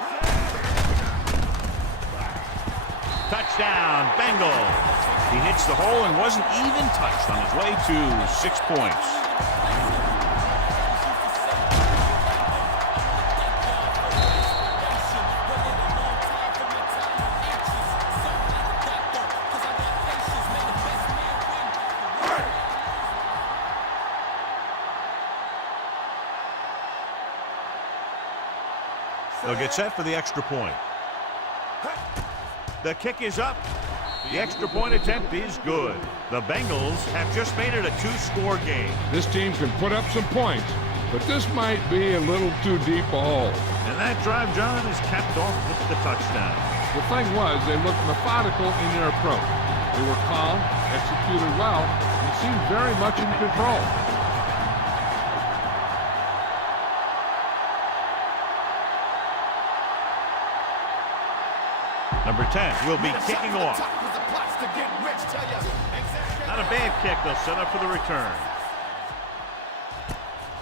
Touchdown, Bengals. He hits the hole and wasn't even touched on his way to 6 points. They'll get set for the extra point. The kick is up. The extra point attempt is good. The Bengals have just made it a 2-score game. This team can put up some points, but this might be a little too deep a hole. And that drive, John, is capped off with the touchdown. The thing was, they looked methodical in their approach. They were calm, executed well, and seemed very much in control. Number 10 will be kicking off. Not a bad kick. They'll set up for the return.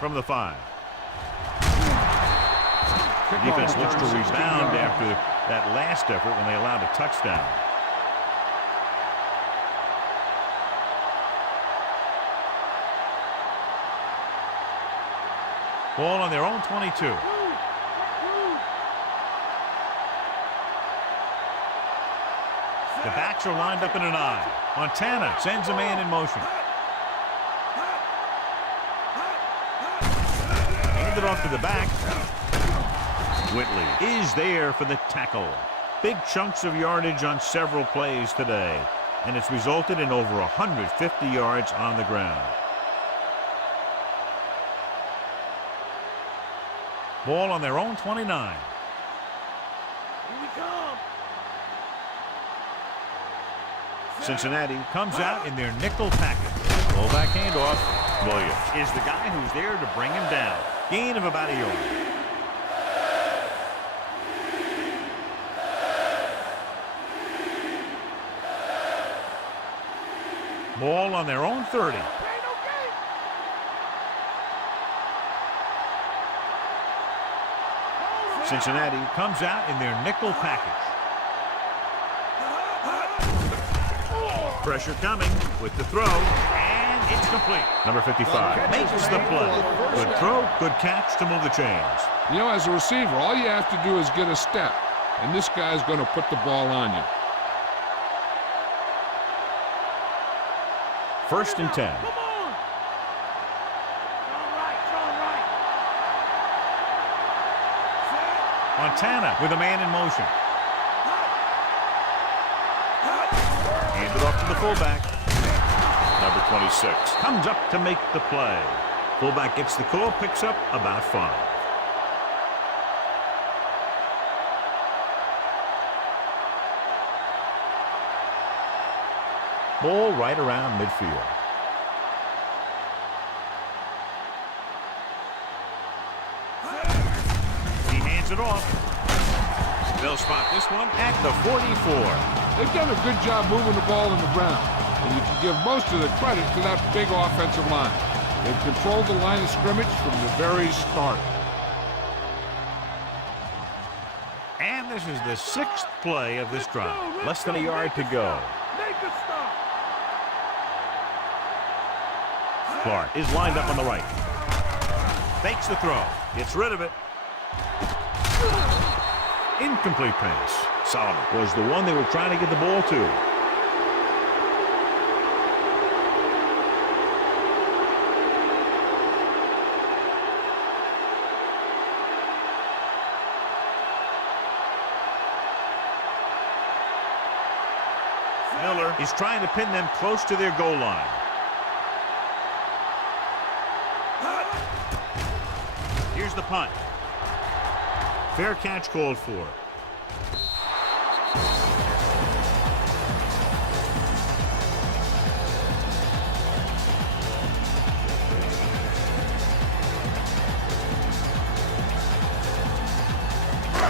From the 5. The defense looks to rebound after that last effort when they allowed a touchdown. Ball on their own 22. The backs are lined up in an I. Montana sends a man in motion. Handed off to the back. Whitley is there for the tackle. Big chunks of yardage on several plays today, and it's resulted in over 150 yards on the ground. Ball on their own 29. Cincinnati comes out in their nickel package. Fullback handoff. Williams is the guy who's there to bring him down. Gain of about a yard. Ball on their own 30. Cincinnati comes out in their nickel package. Pressure coming with the throw, and it's complete. Number 55 makes the play. Good throw, good catch to move the chains. You know, as a receiver, all you have to do is get a step, and this guy's going to put the ball on you. 1st and 10. Montana with a man in motion. Handed off to the fullback. Number 26. Comes up to make the play. Fullback gets the call, picks up about 5. Ball right around midfield. He hands it off. They'll spot this one at the 44. They've done a good job moving the ball in the ground, and you can give most of the credit to that big offensive line. They've controlled the line of scrimmage from the very start. And this is the 6th play of this drive. Less than a yard to go. Clark is lined up on the right. Fakes the throw. Gets rid of it. Incomplete pass. Solomon was the one they were trying to get the ball to. Miller is trying to pin them close to their goal line. Here's the punt. Fair catch called for.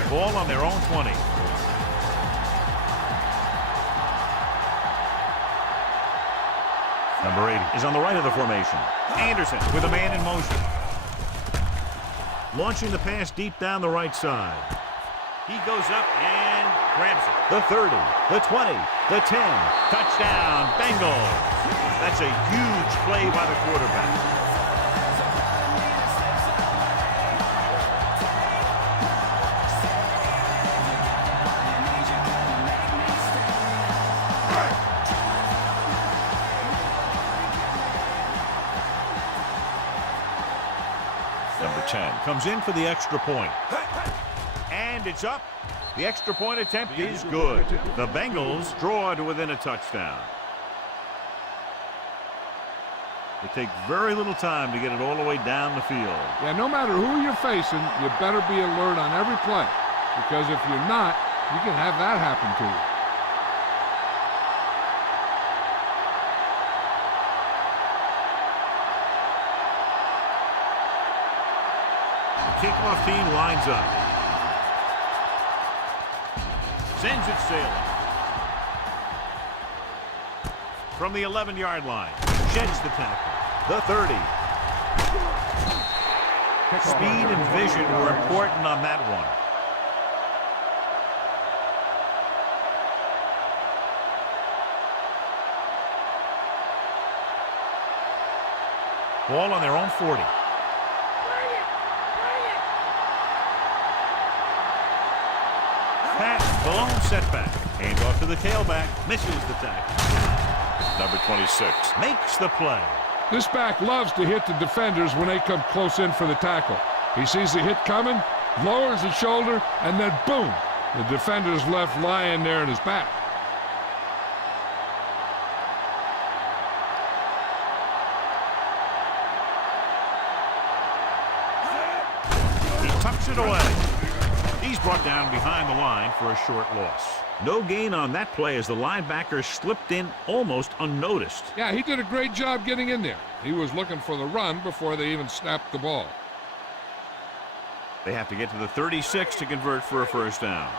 Ball on their own 20. Number 80 is on the right of the formation. Anderson with a man in motion. Launching the pass deep down the right side. He goes up and grabs it. The 30, the 20, the 10. Touchdown, Bengals. That's a huge play by the quarterback. Number 10. Comes in for the extra point. And it's up. The extra point attempt is good. The Bengals draw to within a touchdown. They take very little time to get it all the way down the field. Yeah, no matter who you're facing, you better be alert on every play. Because if you're not, you can have that happen to you. Kickoff team lines up. Sends it sailing. From the 11-yard line. Sheds the tackle. The 30. Speed and vision were important on that one. Ball on their own 40. Pass, the lone setback. Hand off to the tailback. Misses the tackle. Number 26. Makes the play. This back loves to hit the defenders when they come close in for the tackle. He sees the hit coming, lowers his shoulder, and then boom, the defender's left lying there in his back. He tucks it away. He He's brought down behind the line for a short loss. No gain on that play as the linebacker slipped in almost unnoticed. Yeah, he did a great job getting in there. He was looking for the run before they even snapped the ball. They have to get to the 36 to convert for a first down.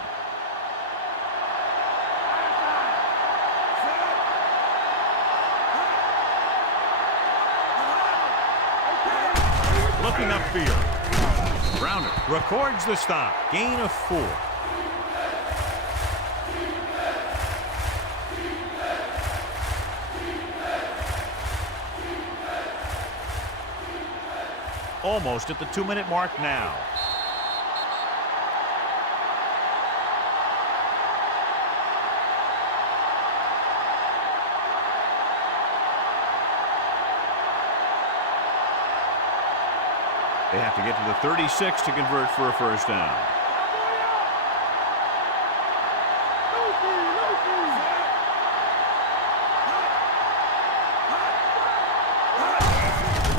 Looking upfield. Browner records the stop. Gain of 4. Almost at the 2-minute mark now. They have to get to the 36 to convert for a first down.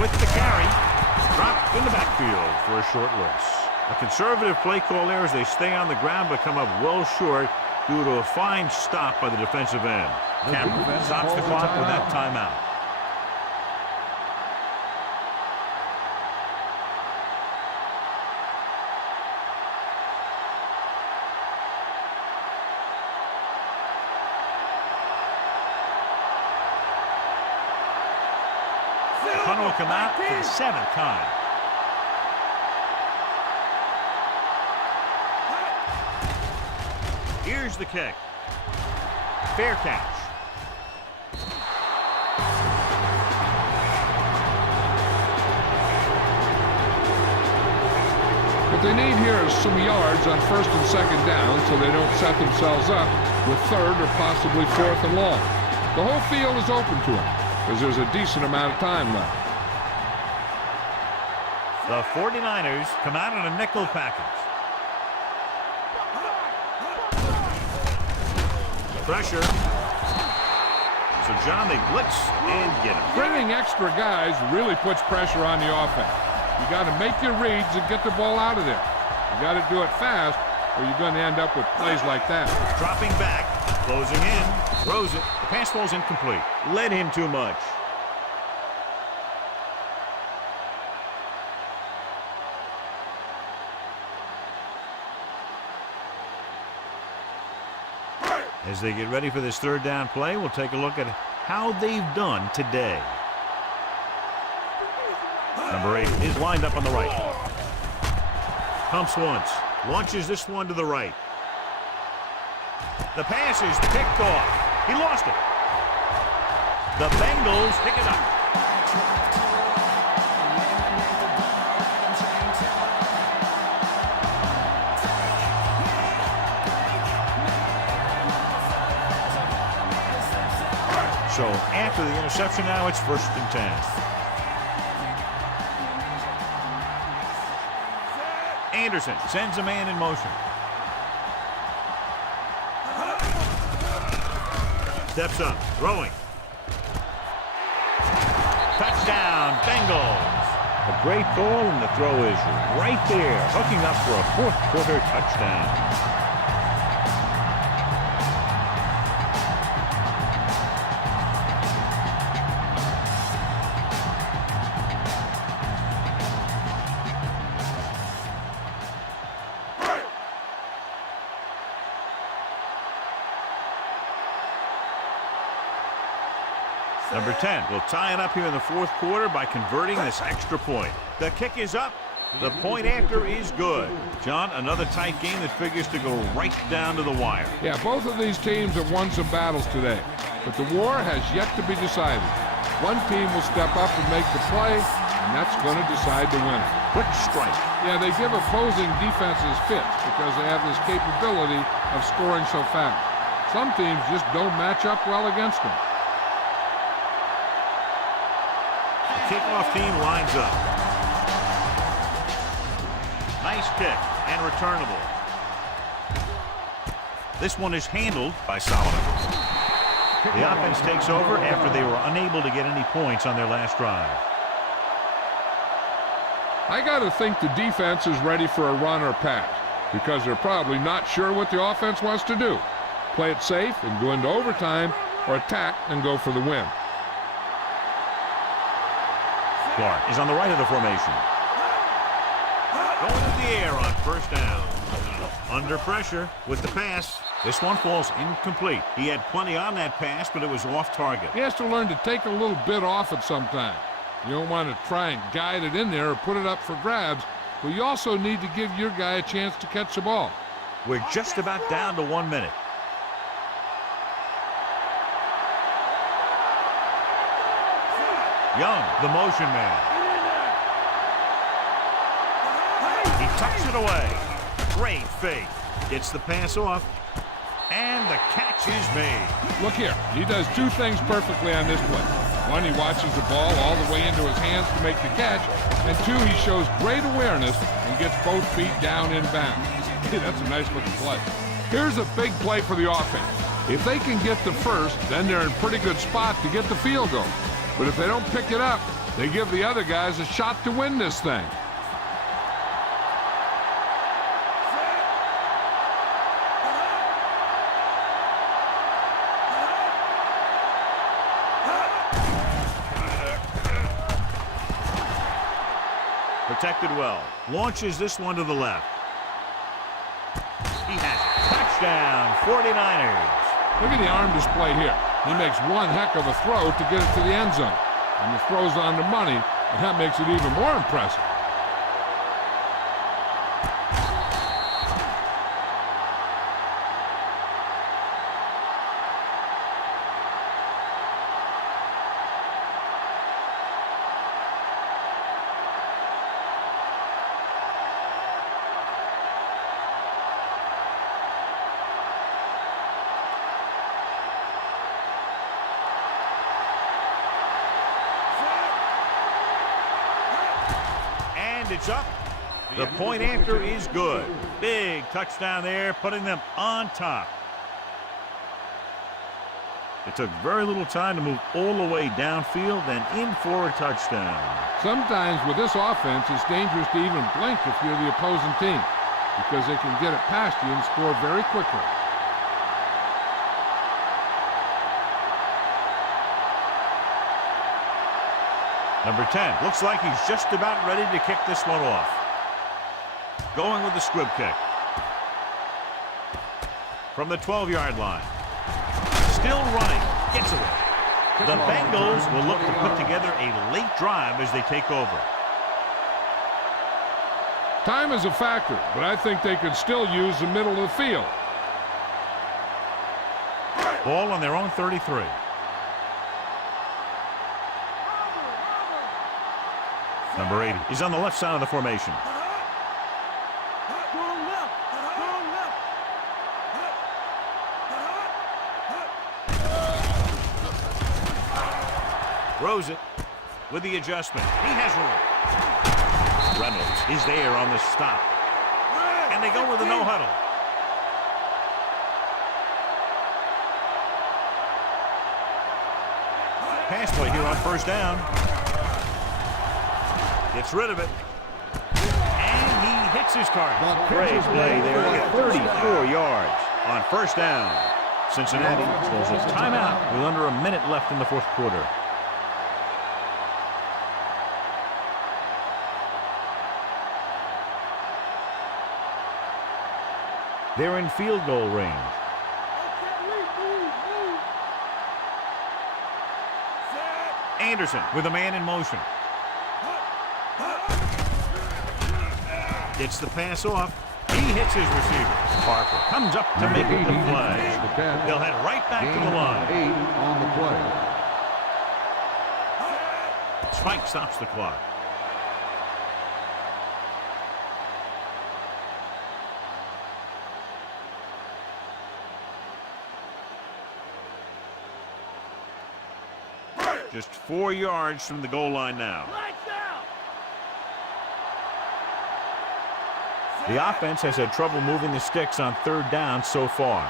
With the carry, dropped in the backfield for a short loss. A conservative play call there as they stay on the ground but come up well short due to a fine stop by the defensive end. Cameron stops the clock with that timeout. Punt will come out for the 7th time. Here's the kick. Fair catch. What they need here is some yards on 1st and 2nd down so they don't set themselves up with 3rd or possibly 4th and long. The whole field is open to them because there's a decent amount of time left. The 49ers come out in a nickel package. Pressure. So, John, they blitz and get him. Bringing extra guys really puts pressure on the offense. You got to make your reads and get the ball out of there. You got to do it fast or you're going to end up with plays like that. Dropping back, closing in, throws it. The pass falls incomplete. Led him too much. As they get ready for this 3rd down play, we'll take a look at how they've done today. Number 8 is lined up on the right. Pumps once, launches this one to the right. The pass is picked off. He lost it. The Bengals pick it up. So after the interception now, it's 1st and 10. Anderson sends a man in motion. Steps up, throwing. Touchdown, Bengals. A great ball, and the throw is right there, hooking up for a 4th quarter touchdown. Number 10 will tie it up here in the 4th quarter by converting this extra point. The kick is up. The point after is good. John, another tight game that figures to go right down to the wire. Yeah, both of these teams have won some battles today, but the war has yet to be decided. One team will step up and make the play, and that's going to decide the winner. Quick strike. Yeah, they give opposing defenses fits because they have this capability of scoring so fast. Some teams just don't match up well against them. Kickoff team lines up. Nice kick and returnable. This one is handled by Solomon. The offense takes over after they were unable to get any points on their last drive. I got to think the defense is ready for a run or pass. because they're probably not sure what the offense wants to do. Play it safe and go into overtime, or attack and go for the win. Clark is on the right of the formation. Going in the air on first down. Under pressure with the pass. This one falls incomplete. He had plenty on that pass, but it was off target. He has to learn to take a little bit off it sometime. You don't want to try and guide it in there or put it up for grabs, but you also need to give your guy a chance to catch the ball. We're just about down to 1 minute. Young, the motion man. He tucks it away. Great fake. Gets the pass off. And the catch is made. Look here. He does two things perfectly on this play. One, he watches the ball all the way into his hands to make the catch. And two, he shows great awareness and gets both feet down in bounds. Hey, that's a nice looking play. Here's a big play for the offense. If they can get the first, then they're in a pretty good spot to get the field goal. But if they don't pick it up, they give the other guys a shot to win this thing. Protected well. Launches this one to the left. He has it. Touchdown, 49ers. Look at the arm display here. He makes one heck of a throw to get it to the end zone. And the throw's on the money, and that makes it even more impressive. It's up. The point after is good. Big touchdown there, putting them on top. It took very little time to move all the way downfield and in for a touchdown. Sometimes with this offense, it's dangerous to even blink if you're the opposing team, because they can get it past you and score very quickly. Number 10, looks like he's just about ready to kick this one off. Going with the squib kick. From the 12-yard line. Still running. Gets away. The Bengals will look to put together a late drive as they take over. Time is a factor, but I think they could still use the middle of the field. Ball on their own 33. Number 80 is on the left side of the formation. Throws it with the adjustment. He has room. Reynolds is there on the stop. And they go with the no huddle. Pass play here on first down. Gets rid of it. And he hits his target. Great play there. He got 34 yards on first down. Cincinnati calls a timeout with under a minute left in the fourth quarter. They're in field goal range. Anderson with a man in motion. Gets the pass off. He hits his receiver. Parker comes up to make the play. They'll head right back to the line. 8 on the play. Spike stops the clock. Just 4 yards from the goal line now. The offense has had trouble moving the sticks on third down so far.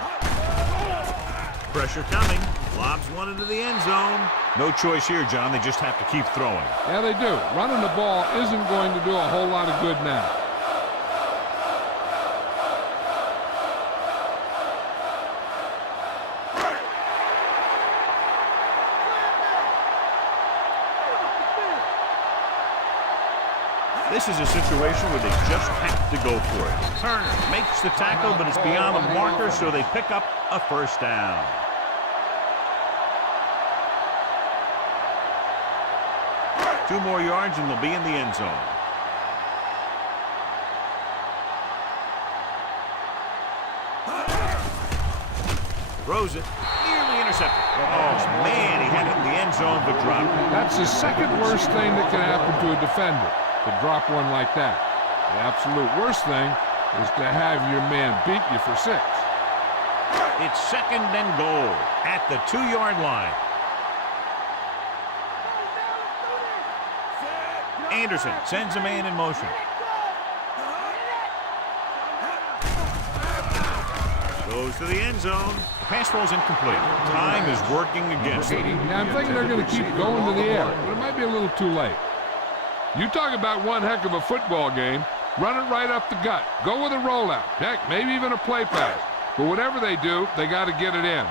Pressure coming. Lobs one into the end zone. No choice here, John. They just have to keep throwing. Yeah, they do. Running the ball isn't going to do a whole lot of good now. This is a situation where they just have to go for it. Turner makes the tackle, but it's beyond the marker, so they pick up a first down. Two more yards and they'll be in the end zone. Throws it. Nearly intercepted. Oh, man, he had it in the end zone but dropped it. That's the second worst thing that can happen to a defender, to drop one like that. The absolute worst thing is to have your man beat you for 6. It's second and goal at the 2-yard line. Anderson sends a man in motion. Goes to the end zone. The pass ball's incomplete. Time is working against them. Now, I'm thinking they're going to keep going to the air, but it might be a little too late. You talk about one heck of a football game. Run it right up the gut. Go with a rollout. Heck, maybe even a play pass. But whatever they do, they got to get it in.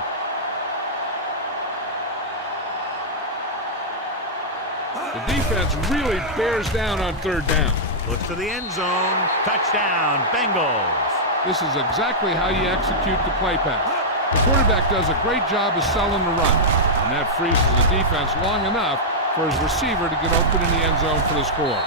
The defense really bears down on 3rd down. Looks to the end zone. Touchdown, Bengals. This is exactly how you execute the play pass. The quarterback does a great job of selling the run, and that freezes the defense long enough for his receiver to get open in the end zone for the score.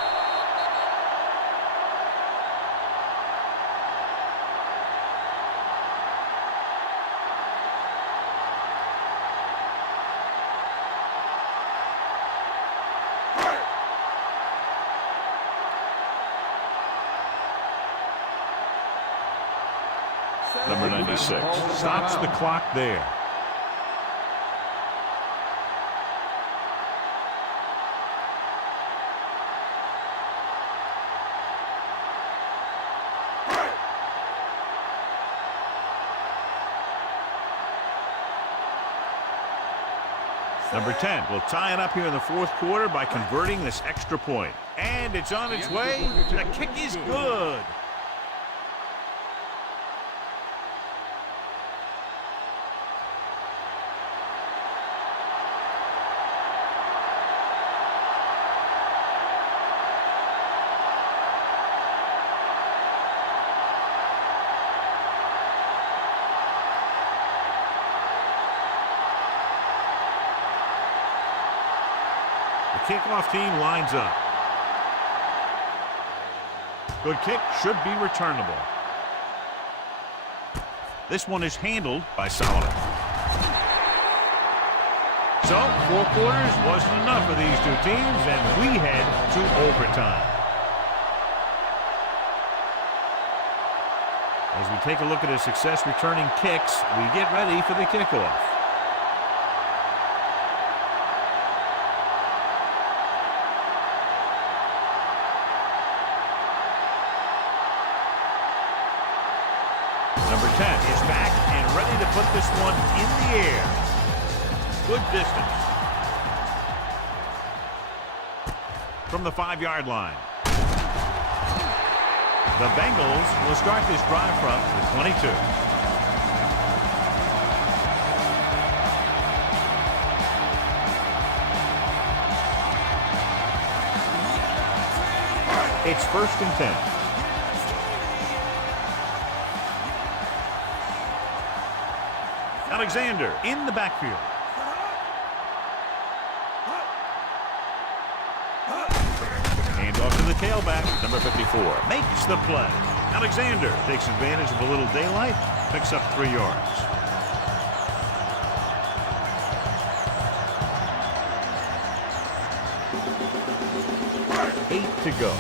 Number 96. Stops the clock there. Number 10 will tie it up here in the 4th quarter by converting this extra point. And it's on its way. The kick is good. Kickoff team lines up. Good kick, should be returnable. This one is handled by Solomon. So, 4 quarters wasn't enough for these two teams, and we head to overtime. As we take a look at his success returning kicks, we get ready for the kickoff. Number 10 is back and ready to put this one in the air. Good distance. From the 5-yard line. The Bengals will start this drive from the 22. It's 1st and 10. Alexander in the backfield. Hand off to the tailback. Number 54 makes the play. Alexander takes advantage of a little daylight. Picks up 3 yards. Eight to go.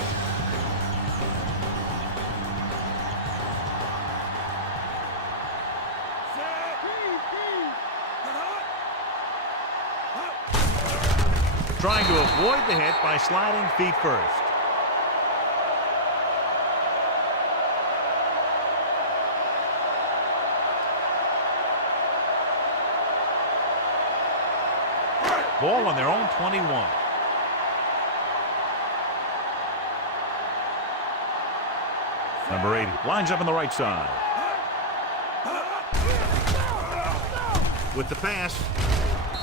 Trying to avoid the hit by sliding feet first. Ball on their own 21. Number 80 lines up on the right side. With the pass,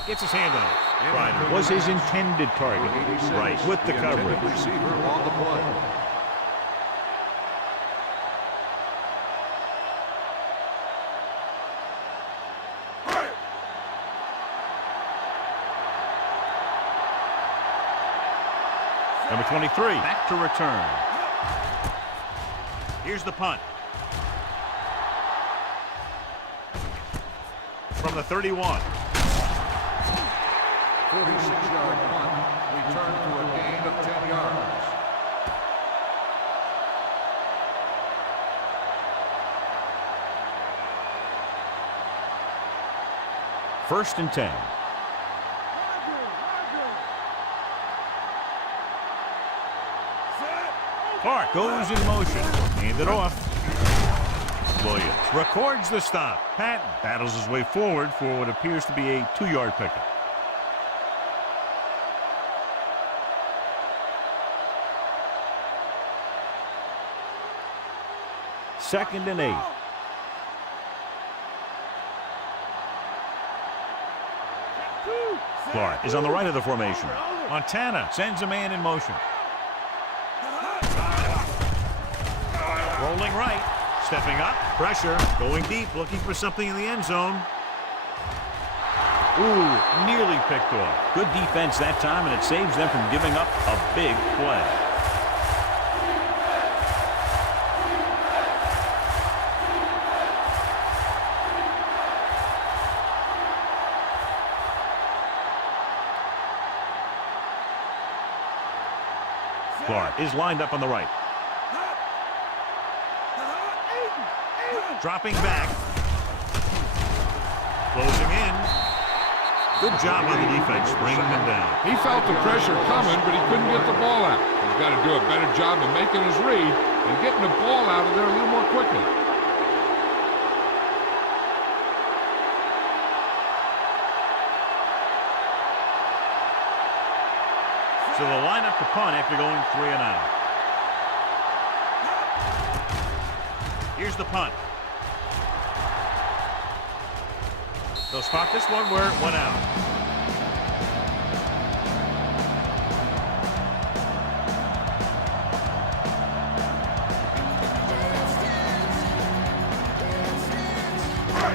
gets his hand on it. Ryder was his intended target. Right with the coverage. Receiver on the play. Number 23. Back to return. Here's the punt. From the 31. 46-yard punt. Return to a gain of 10 yards. First and 10. Clark goes in motion. Hand it off. Williams records the stop. Patton battles his way forward for what appears to be a 2-yard pickup. Second and 8. Clark is on the right of the formation. Montana sends a man in motion. Rolling right. Stepping up. Pressure. Going deep. Looking for something in the end zone. Ooh, nearly picked off. Good defense that time, and it saves them from giving up a big play. Clark is lined up on the right. Dropping back. Closing in. Good job on the defense bringing them down. He felt the pressure coming, but he couldn't get the ball out. He's got to do a better job of making his read and getting the ball out of there a little more quickly. So they'll line up the punt after going 3 and out. Here's the punt. They'll spot this one where it went out.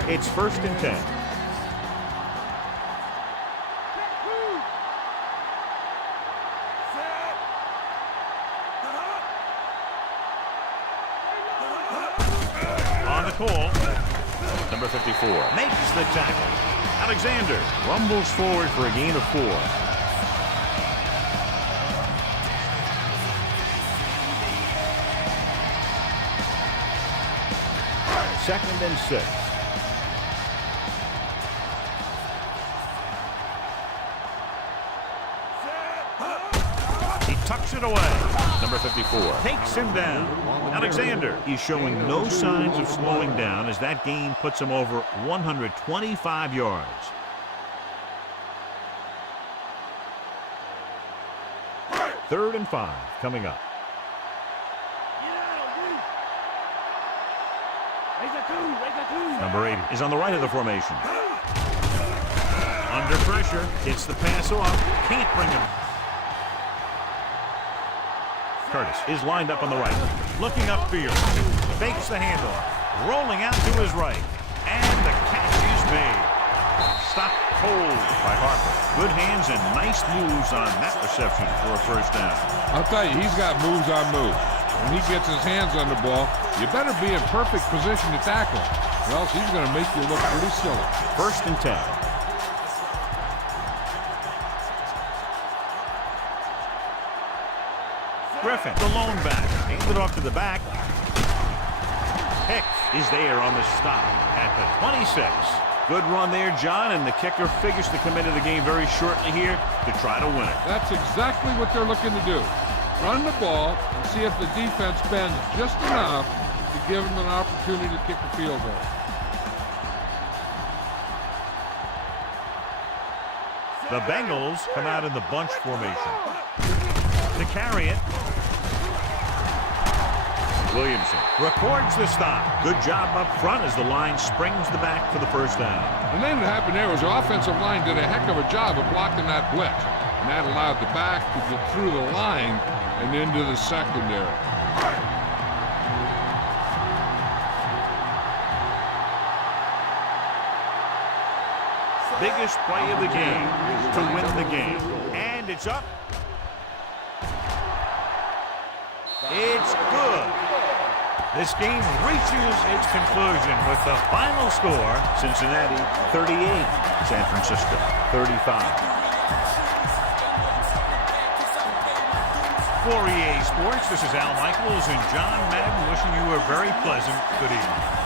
It's first and 10. On the call. Number 54 makes the tackle. Alexander rumbles forward for a gain of 4. Second and 6. He tucks it away. Number 54 takes him down. Alexander, he's showing no signs of slowing down as that gain puts him over 125 yards. Third and 5 coming up. Number 80 is on the right of the formation. Under pressure, gets the pass off, can't bring him. Curtis is lined up on the right, looking upfield, fakes the handoff, rolling out to his right, and the catch is made. Stopped cold by Harper. Good hands and nice moves on that reception for a first down. I'll tell you, he's got moves on moves. When he gets his hands on the ball, you better be in perfect position to tackle, or else he's going to make you look pretty silly. First and 10. Griffin, the lone back, handed off to the back. Hicks is there on the stop at the 26. Good run there, John, and the kicker figures to come into the game very shortly here to try to win it. That's exactly what they're looking to do. Run the ball and see if the defense bends just enough to give them an opportunity to kick a field goal. The Bengals come out in the bunch formation. To carry it. Williamson records the stop. Good job up front as the line springs the back for the first down. And then what happened there was the offensive line did a heck of a job of blocking that blitz. And that allowed the back to get through the line and into the secondary. Biggest play of the game to win the game. And it's up. It's good. This game reaches its conclusion with the final score. Cincinnati 38. San Francisco 35. For EA Sports, this is Al Michaels and John Madden wishing you a very pleasant good evening.